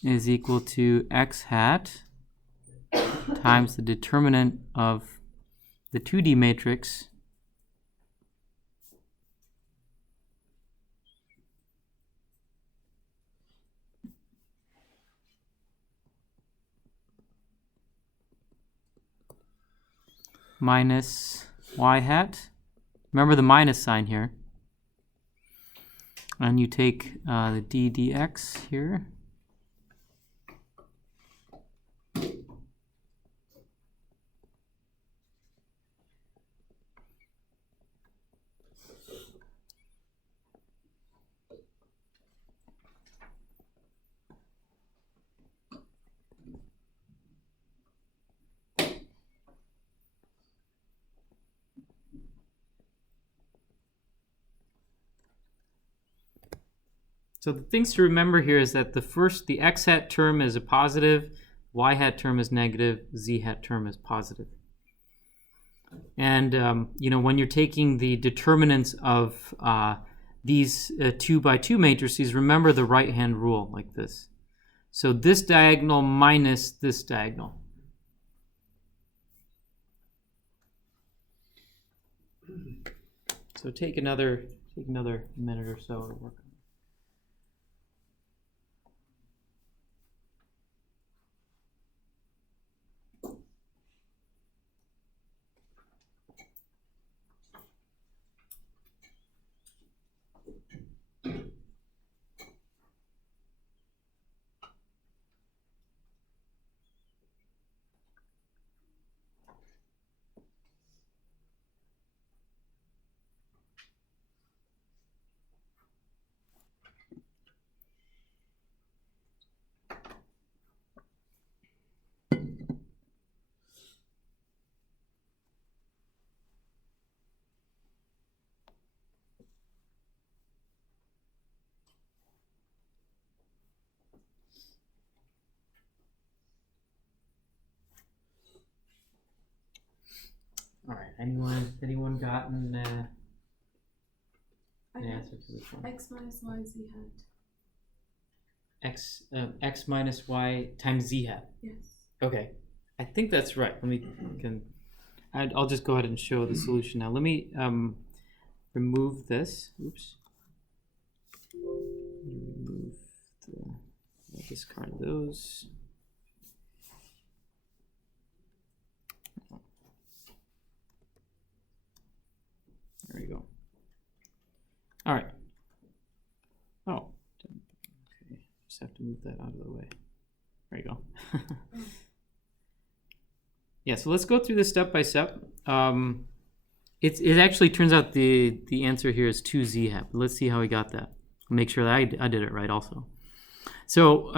is equal to x hat times the determinant of the 2D matrix minus y hat. Remember the minus sign here. And you take the d dx here. So the things to remember here is that the x hat term is a positive, y hat term is negative, z hat term is positive. And when you're taking the determinants of these 2x2 matrices, remember the right-hand rule like this. So this diagonal minus this diagonal. So take another minute or so to work on. Anyone gotten I an have answer to this one? x minus y z hat. X minus y times z hat. Yes. Okay, I think that's right. I'll just go ahead and show the solution now. Let me remove this. Oops. Remove I'll discard those. There we go. All right. Oh, okay. Just have to move that out of the way. There you go. Yeah, so let's go through this step by step. It actually turns out the answer here is 2z hat. Let's see how we got that. Make sure that I did it right also. So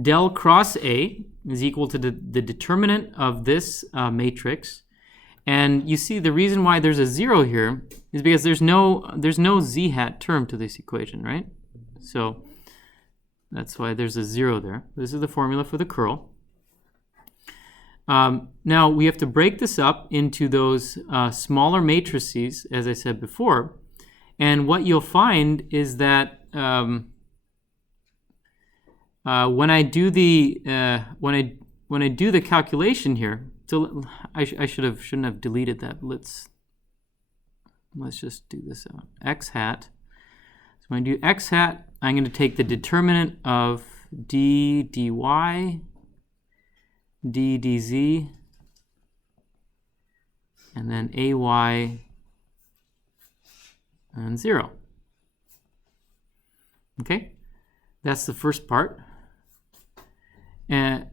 del cross A is equal to the determinant of this matrix. And you see the reason why there's a 0 here is because there's no z hat term to this equation, right? So that's why there's a 0 there. This is the formula for the curl. Now we have to break this up into those smaller matrices, as I said before. And what you'll find is that when I do the calculation here, so I shouldn't have deleted that. Let's just do this out. X hat. So when I do x hat, I'm going to take the determinant of d dy, d dz, and then ay and 0. Okay, that's the first part. And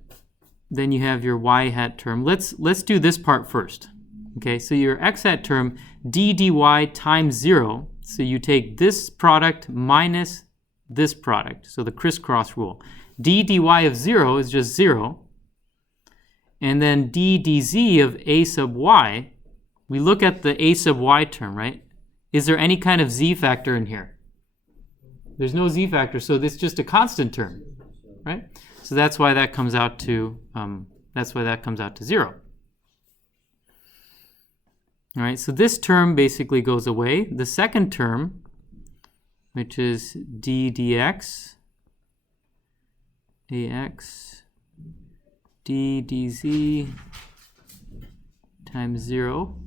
then you have your y hat term. Let's do this part first. Okay, so your x hat term, d dy times 0. So you take this product minus this product. So the crisscross rule. d dy of 0 is just 0. And then d dz of a sub y, we look at the a sub y term, right? Is there any kind of z factor in here? There's no z factor, so this is just a constant term, right? So that's why that comes out to 0. All right, so this term basically goes away. The second term, which is d dx, ax, d dz times 0.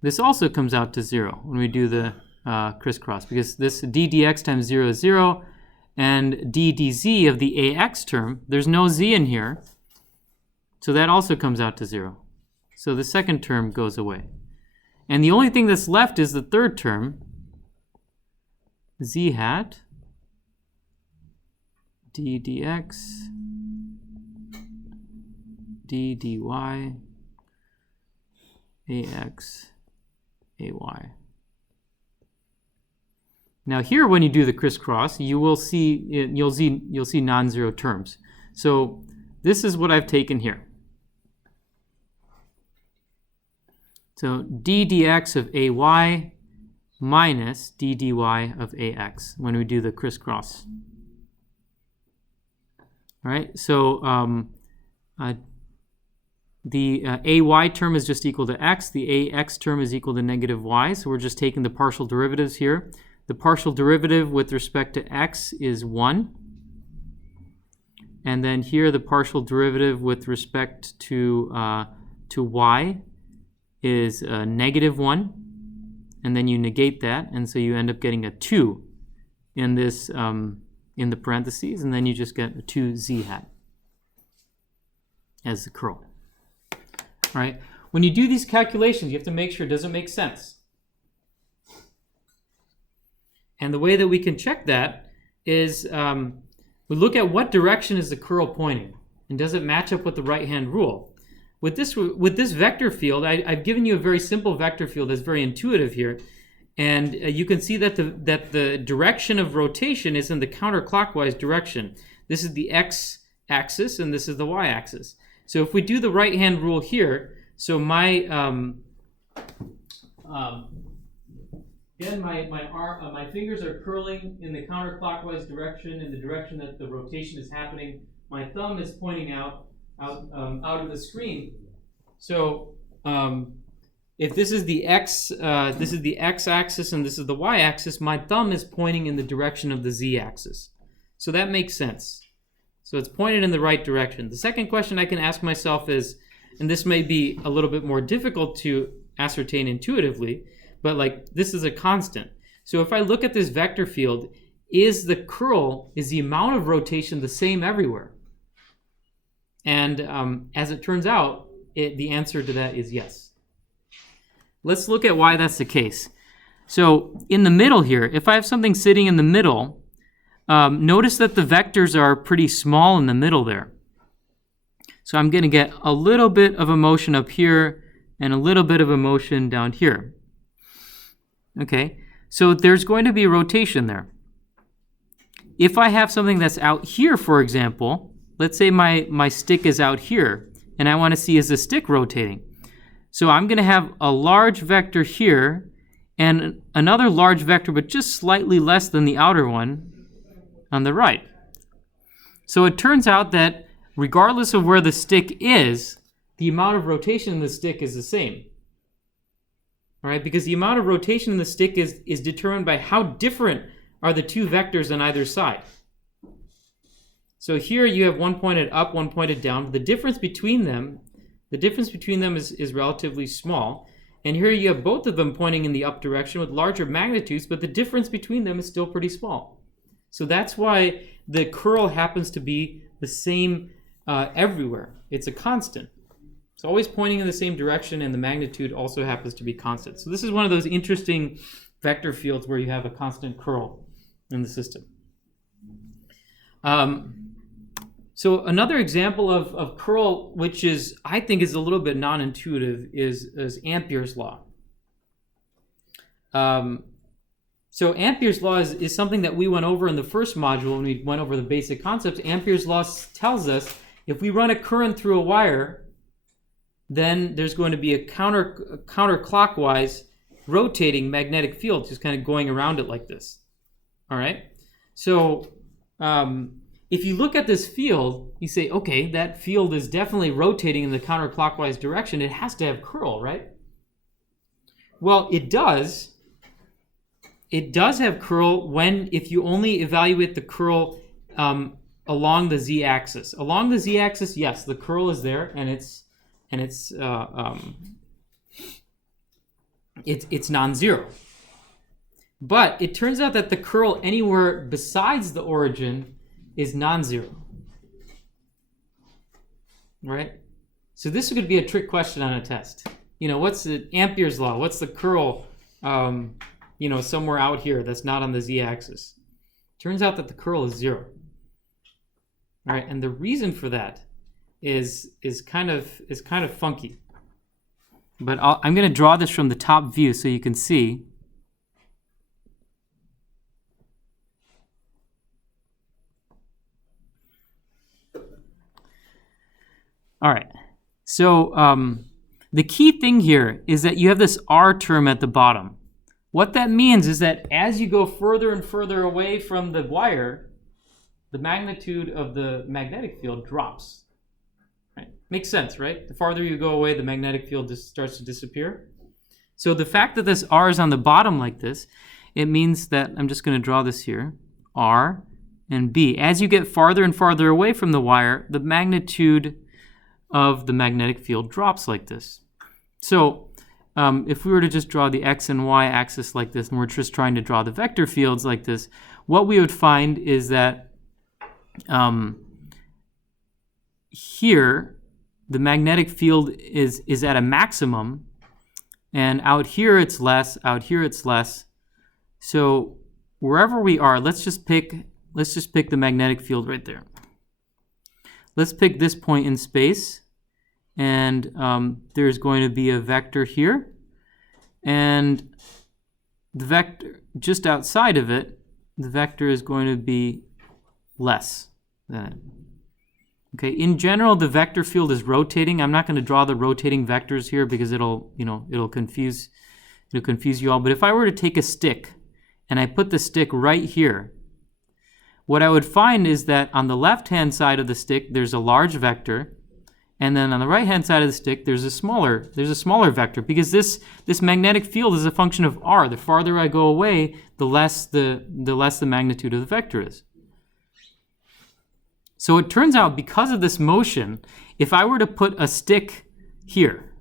This also comes out to 0 when we do the crisscross, because this d dx times 0 is 0, and d dz of the ax term, there's no z in here, so that also comes out to 0. So the second term goes away. And the only thing that's left is the third term, z hat, d dx, d dy, ax, ay. Now here, when you do the crisscross, you'll see non-zero terms. So this is what I've taken here. So d dx of ay minus d dy of ax when we do the crisscross. All right, so the ay term is just equal to x. The ax term is equal to negative y. So we're just taking the partial derivatives here. The partial derivative with respect to x is 1. And then here the partial derivative with respect to y is negative 1. And then you negate that, and so you end up getting a 2 in this in the parentheses, and then you just get a 2z hat as the curl. All right. When you do these calculations, you have to make sure it doesn't make sense. And the way that we can check that is we look at what direction is the curl pointing, and does it match up with the right-hand rule? With this vector field, I've given you a very simple vector field that's very intuitive here, and you can see that the direction of rotation is in the counterclockwise direction. This is the x-axis, and this is the y-axis. So if we do the right-hand rule here, so my fingers are curling in the counterclockwise direction, in the direction that the rotation is happening. My thumb is pointing out out of the screen. So if this is the x-axis and this is the y-axis, my thumb is pointing in the direction of the z-axis. So that makes sense. So it's pointed in the right direction. The second question I can ask myself is, and this may be a little bit more difficult to ascertain intuitively, but like this is a constant. So if I look at this vector field, is the amount of rotation the same everywhere? And as it turns out, the answer to that is yes. Let's look at why that's the case. So in the middle here, if I have something sitting in the middle, notice that the vectors are pretty small in the middle there. So I'm going to get a little bit of a motion up here and a little bit of a motion down here. Okay, so there's going to be rotation there. If I have something that's out here, for example, let's say my stick is out here, and I want to see is the stick rotating. So I'm going to have a large vector here, and another large vector, but just slightly less than the outer one on the right. So it turns out that regardless of where the stick is, the amount of rotation in the stick is the same. All right, because the amount of rotation in the stick is determined by how different are the two vectors on either side. So here you have one pointed up, one pointed down. The difference between them is relatively small. And here you have both of them pointing in the up direction with larger magnitudes, but the difference between them is still pretty small. So that's why the curl happens to be the same everywhere. It's a constant. It's always pointing in the same direction, and the magnitude also happens to be constant. So this is one of those interesting vector fields where you have a constant curl in the system. So another example of curl, which I think is a little bit non-intuitive, is Ampere's law. So Ampere's law is something that we went over in the first module when we went over the basic concepts. Ampere's law tells us if we run a current through a wire, then there's going to be a counterclockwise rotating magnetic field, just kind of going around it like this. All right? So if you look at this field, you say, okay, that field is definitely rotating in the counterclockwise direction. It has to have curl, right? Well, it does. It does have curl if you only evaluate the curl along the z-axis. Along the z-axis, yes, the curl is there, and it's non-zero. But it turns out that the curl anywhere besides the origin is non-zero. Right? So this could be a trick question on a test. What's the Ampere's law? What's the curl somewhere out here that's not on the z-axis? Turns out that the curl is zero. All right, and the reason for that is kind of funky. But I'm going to draw this from the top view so you can see. All right. So the key thing here is that you have this R term at the bottom. What that means is that as you go further and further away from the wire, the magnitude of the magnetic field drops. Right? Makes sense, right? The farther you go away, the magnetic field just starts to disappear. So the fact that this R is on the bottom like this, it means that, I'm just going to draw this here, R and B. As you get farther and farther away from the wire, the magnitude of the magnetic field drops like this. So if we were to just draw the X and Y axis like this, and we're just trying to draw the vector fields like this, what we would find is that here, the magnetic field is at a maximum, and out here it's less, out here it's less. So wherever we are, let's just pick the magnetic field right there. Let's pick this point in space, and there's going to be a vector here, and the vector just outside of it, the vector is going to be less than it. Okay, in general, the vector field is rotating. I'm not going to draw the rotating vectors here because it'll confuse you all. But if I were to take a stick and I put the stick right here, what I would find is that on the left-hand side of the stick, there's a large vector, And then on the right-hand side of the stick, there's a smaller vector, because this magnetic field is a function of r. The farther I go away, the less the magnitude of the vector is. So it turns out, because of this motion, if I were to put a stick here,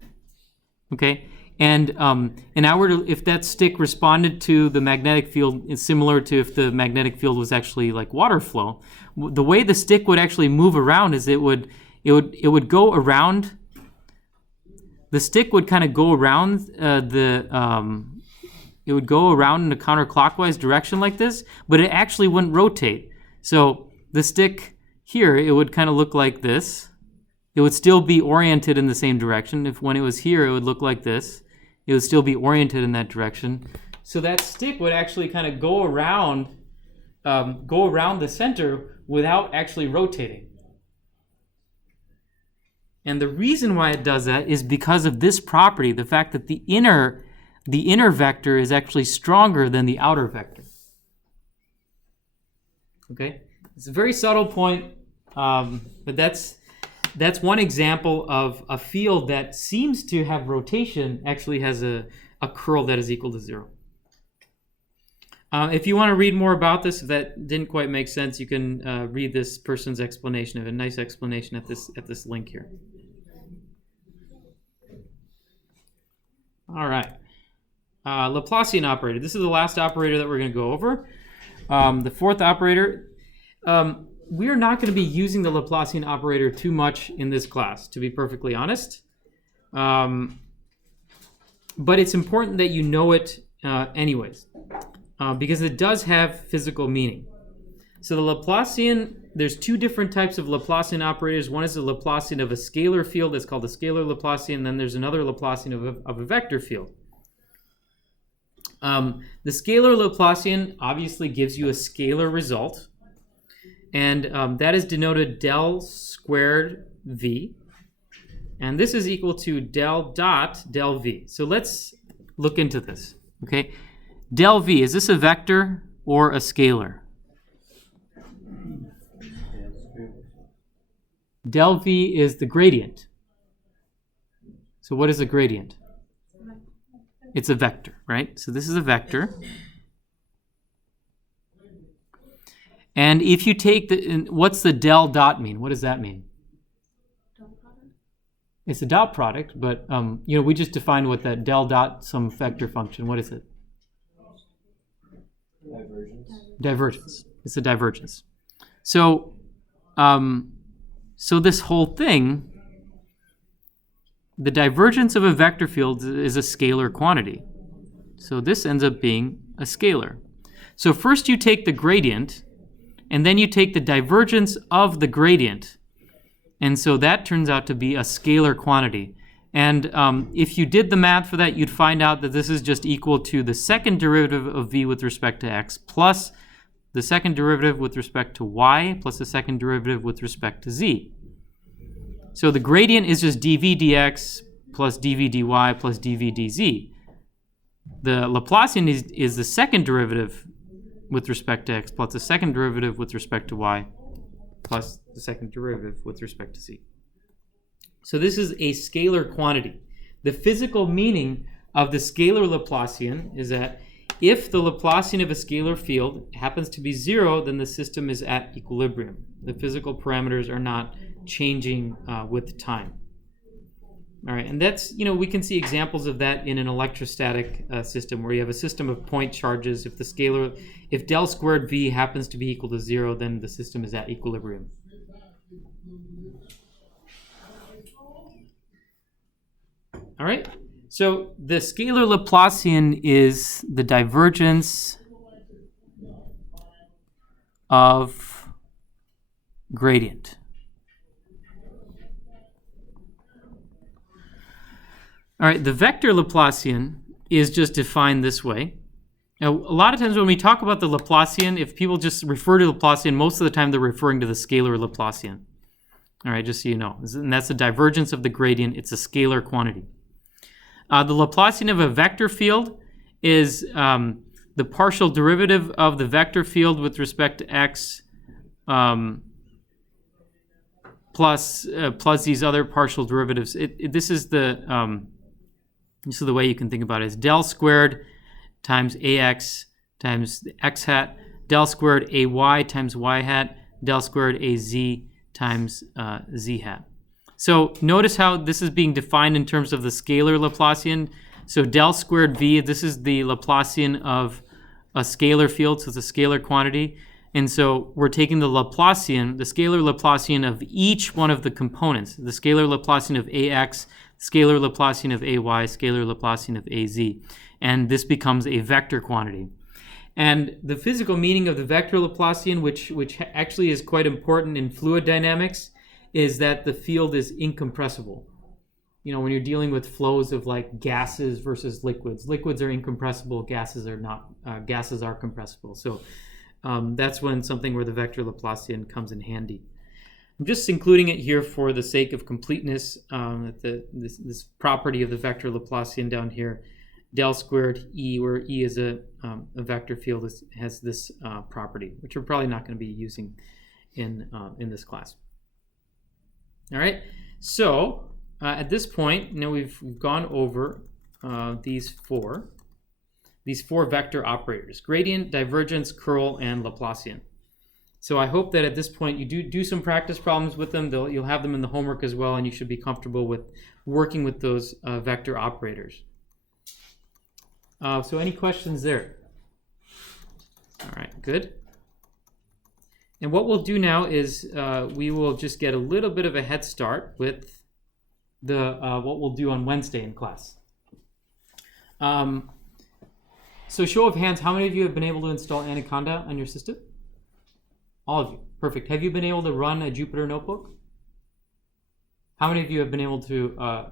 okay, and if that stick responded to the magnetic field, it's similar to if the magnetic field was actually like water flow, the way the stick would actually move around is it would go around. The stick would kind of go around it would go around in a counterclockwise direction like this, but it actually wouldn't rotate. So the stick here, it would kind of look like this. It would still be oriented in the same direction. If when it was here, it would look like this. It would still be oriented in that direction. So that stick would actually kind of go around the center without actually rotating. And the reason why it does that is because of this property, the fact that the inner vector is actually stronger than the outer vector. Okay? It's a very subtle point, but that's one example of a field that seems to have rotation actually has a curl that is equal to 0. If you want to read more about this, if that didn't quite make sense, you can read this person's explanation of a nice explanation at this link here. All right. Laplacian operator. This is the last operator that we're going to go over. The fourth operator. We are not going to be using the Laplacian operator too much in this class, to be perfectly honest. But it's important that you know it anyways, because it does have physical meaning. So the Laplacian, there's two different types of Laplacian operators. One is the Laplacian of a scalar field. That's called the scalar Laplacian. Then there's another Laplacian of a vector field. The scalar Laplacian obviously gives you a scalar result. And that is denoted del squared v. And this is equal to del dot del v. So let's look into this. Okay, del v, is this a vector or a scalar? Del v is the gradient. So what is a gradient? It's a vector, right? So this is a vector. And if you take what's the del dot mean? What does that mean? It's a dot product, but we just defined what that del dot some vector function. What is it? Divergence. It's a divergence. So, so this whole thing, the divergence of a vector field is a scalar quantity. So this ends up being a scalar. So first you take the gradient, and then you take the divergence of the gradient. And so that turns out to be a scalar quantity. And if you did the math for that, you'd find out that this is just equal to the second derivative of v with respect to x plus the second derivative with respect to y plus the second derivative with respect to z. So the gradient is just dv dx plus dv dy plus dv dz. The Laplacian is the second derivative with respect to x plus the second derivative with respect to y plus the second derivative with respect to z. So this is a scalar quantity. The physical meaning of the scalar Laplacian is that if the Laplacian of a scalar field happens to be 0, then the system is at equilibrium. The physical parameters are not changing with time. All right, and that's, we can see examples of that in an electrostatic system where you have a system of point charges. If del squared v happens to be equal to 0, then the system is at equilibrium. All right, so the scalar Laplacian is the divergence of gradient. All right, the vector Laplacian is just defined this way. Now, a lot of times when we talk about the Laplacian, if people just refer to Laplacian, most of the time they're referring to the scalar Laplacian. All right, just so you know. And that's the divergence of the gradient. It's a scalar quantity. The Laplacian of a vector field is the partial derivative of the vector field with respect to x plus these other partial derivatives. This is the way you can think about it: is del squared times ax times the x hat, del squared ay times y hat, del squared az times z hat. So notice how this is being defined in terms of the scalar Laplacian. So del squared v, this is the Laplacian of a scalar field, so it's a scalar quantity. And so we're taking the Laplacian, the scalar Laplacian of each one of the components, the scalar Laplacian of ax, scalar Laplacian of ay, scalar Laplacian of az. And this becomes a vector quantity. And the physical meaning of the vector Laplacian, which actually is quite important in fluid dynamics, is that the field is incompressible. You know, when you're dealing with flows of like gases versus liquids, liquids are incompressible, gases are not. Gases are compressible. So that's when something where the vector Laplacian comes in handy. I'm just including it here for the sake of completeness. This property of the vector Laplacian down here, del squared E, where E is a vector field, has this property, which we're probably not going to be using in this class. All right. So at this point, you know, we've gone over these four vector operators: gradient, divergence, curl, and Laplacian. So I hope that at this point you do some practice problems with them. You'll have them in the homework as well, and you should be comfortable with working with those vector operators. So any questions there? All right, good. And what we'll do now is we will just get a little bit of a head start with what we'll do on Wednesday in class. So show of hands, how many of you have been able to install Anaconda on your system? All of you. Perfect. Have you been able to run a Jupyter notebook? How many of you have been able to,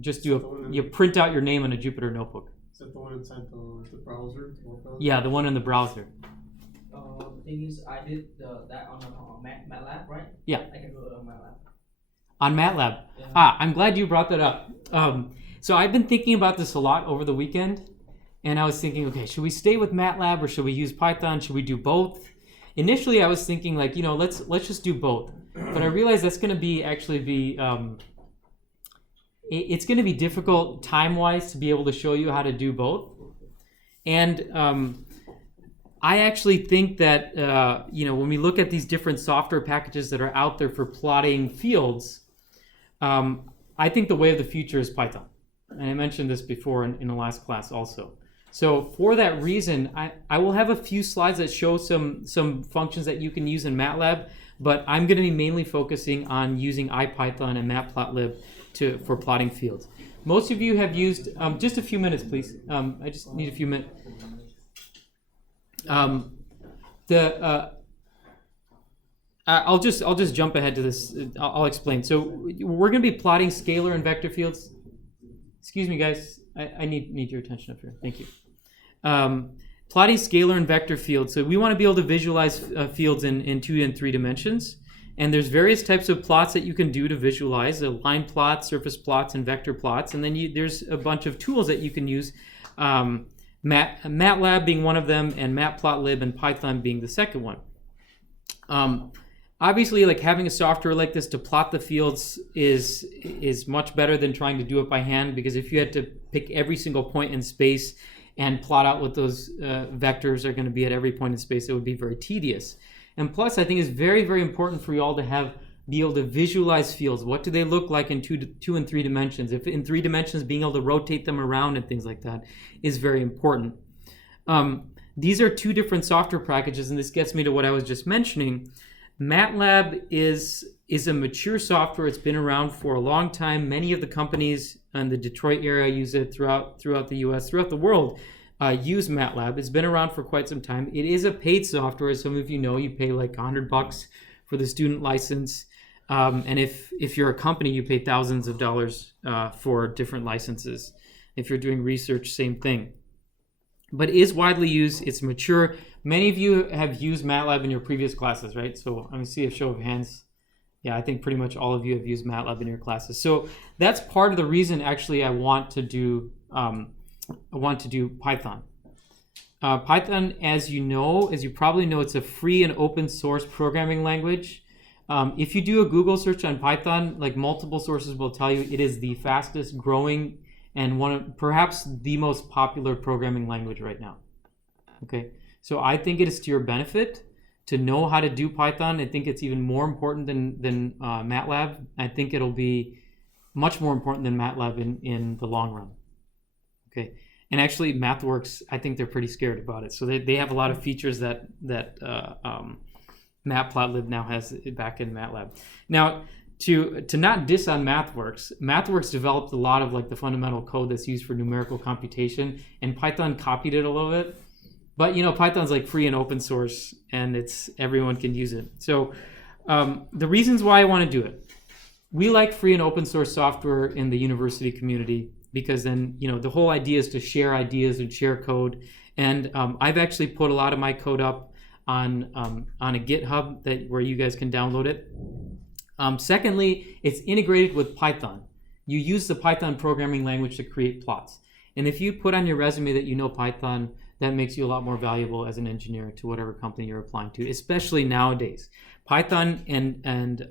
just you print out your name on a Jupyter notebook? Is that the one inside the browser? Yeah, the one in the browser. The thing is, I did that on MATLAB, right? Yeah. I can do it on MATLAB. On MATLAB. Yeah. I'm glad you brought that up. So I've been thinking about this a lot over the weekend, and I was thinking, okay, should we stay with MATLAB or should we use Python? Should we do both? Initially, I was thinking like, let's just do both. But I realized that's going to be it's going to be difficult time-wise to be able to show you how to do both. And I actually think that, when we look at these different software packages that are out there for plotting fields, I think the way of the future is Python. And I mentioned this before in the last class also. So for that reason, I will have a few slides that show some functions that you can use in MATLAB, but I'm going to be mainly focusing on using IPython and Matplotlib for plotting fields. Most of you have used, just a few minutes, please. I just need a few minutes. I'll just jump ahead to this. I'll explain. So we're going to be plotting scalar and vector fields. Excuse me, guys. I need your attention up here. Thank you. Plotting scalar and vector fields. So we want to be able to visualize fields in 2 and 3 dimensions. And there's various types of plots that you can do to visualize: line plots, surface plots, and vector plots. And then there's a bunch of tools that you can use. MATLAB being one of them, and Matplotlib and Python being the second one. Obviously, like having a software like this to plot the fields is much better than trying to do it by hand, because if you had to pick every single point in space and plot out what those vectors are going to be at every point in space, it would be very tedious. And plus, I think it's very, very important for you all to be able to visualize fields. What do they look like in 2 and 3 dimensions? If in 3 dimensions, being able to rotate them around and things like that is very important. These are 2 different software packages, and this gets me to what I was just mentioning. MATLAB is a mature software. It's been around for a long time. Many of the companies in the Detroit area use it throughout the US, throughout the world, use MATLAB. It's been around for quite some time. It is a paid software. As some of you know, you pay like $100 for the student license. And if you're a company, you pay thousands of dollars for different licenses. If you're doing research, same thing. But it is widely used. It's mature. Many of you have used MATLAB in your previous classes, right? So let me see a show of hands. Yeah, I think pretty much all of you have used MATLAB in your classes. So that's part of the reason actually I want to do Python. Python, as you probably know, it's a free and open source programming language. If you do a Google search on Python, like multiple sources will tell you it is the fastest growing and perhaps the most popular programming language right now. Okay, so I think it is to your benefit to know how to do Python. I think it's even more important than MATLAB. I think it'll be much more important than MATLAB in the long run. Okay, and actually MathWorks, I think they're pretty scared about it. So they have a lot of features that Matplotlib now has back in MATLAB. Now, to not diss on MathWorks developed a lot of like the fundamental code that's used for numerical computation, and Python copied it a little bit. But you know, Python's like free and open source, and everyone can use it. So the reasons why I want to do it, we like free and open source software in the university community because then you know the whole idea is to share ideas and share code. And I've actually put a lot of my code up on a GitHub where you guys can download it. Secondly, it's integrated with Python. You use the Python programming language to create plots. And if you put on your resume that you know Python, that makes you a lot more valuable as an engineer to whatever company you're applying to, especially nowadays. Python and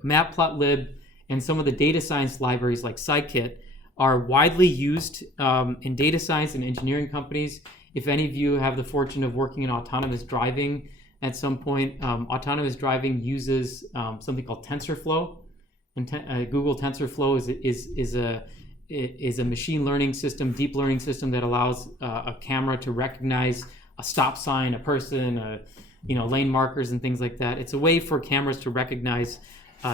Matplotlib and some of the data science libraries like scikit are widely used in data science and engineering companies. If any of you have the fortune of working in autonomous driving at some point, autonomous driving uses something called TensorFlow. And Google TensorFlow is a machine learning system, deep learning system that allows a camera to recognize a stop sign, a person, lane markers and things like that. It's a way for cameras to recognize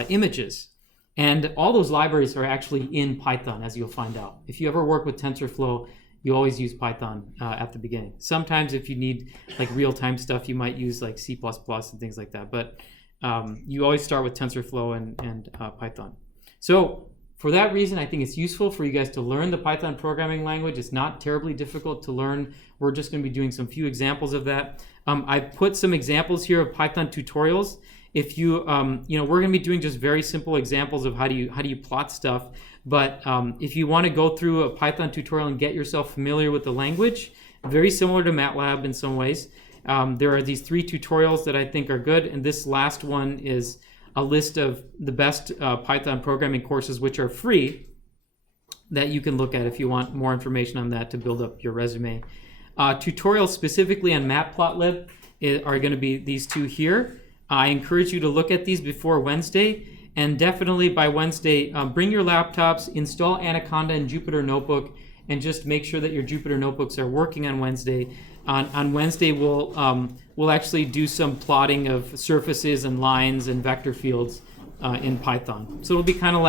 images. And all those libraries are actually in Python, as you'll find out. If you ever work with TensorFlow, you always use Python at the beginning. Sometimes if you need like real-time stuff, you might use like C++ and things like that. But you always start with TensorFlow and Python. So for that reason, I think it's useful for you guys to learn the Python programming language. It's not terribly difficult to learn. We're just going to be doing some few examples of that. I've put some examples here of Python tutorials. If you, we're going to be doing just very simple examples of how do you plot stuff. But if you want to go through a Python tutorial and get yourself familiar with the language, very similar to MATLAB in some ways, there are these 3 tutorials that I think are good. And this last one is a list of the best Python programming courses, which are free, that you can look at if you want more information on that to build up your resume. Tutorials specifically on Matplotlib are going to be these 2 here. I encourage you to look at these before Wednesday, and definitely by Wednesday, bring your laptops, install Anaconda and Jupyter Notebook, and just make sure that your Jupyter Notebooks are working on Wednesday. On Wednesday, we'll actually do some plotting of surfaces and lines and vector fields in Python. So it'll be kind of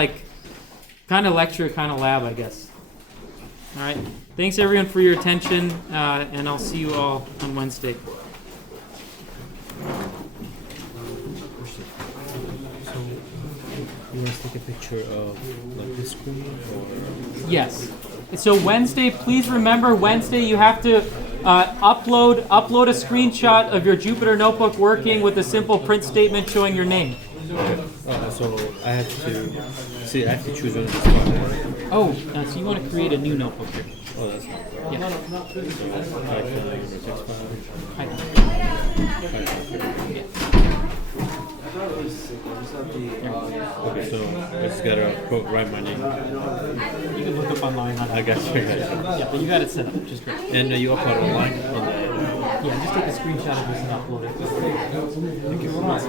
lecture, kind of lab, I guess. All right. Thanks everyone for your attention, and I'll see you all on Wednesday. You want to take a picture of like this screen or? Yes. So Wednesday, please remember Wednesday you have to upload a screenshot of your Jupyter Notebook working with a simple print statement showing your name. Okay. So I have to choose one of these five. Oh, so you want to create a new notebook here? Oh, that's not. Yeah. Okay, so I just gotta write my name. You can look up online. I got you. Yeah, but you got it set up, which is great. And you upload online? Yeah, just take a screenshot of this and upload it. Thank you so much.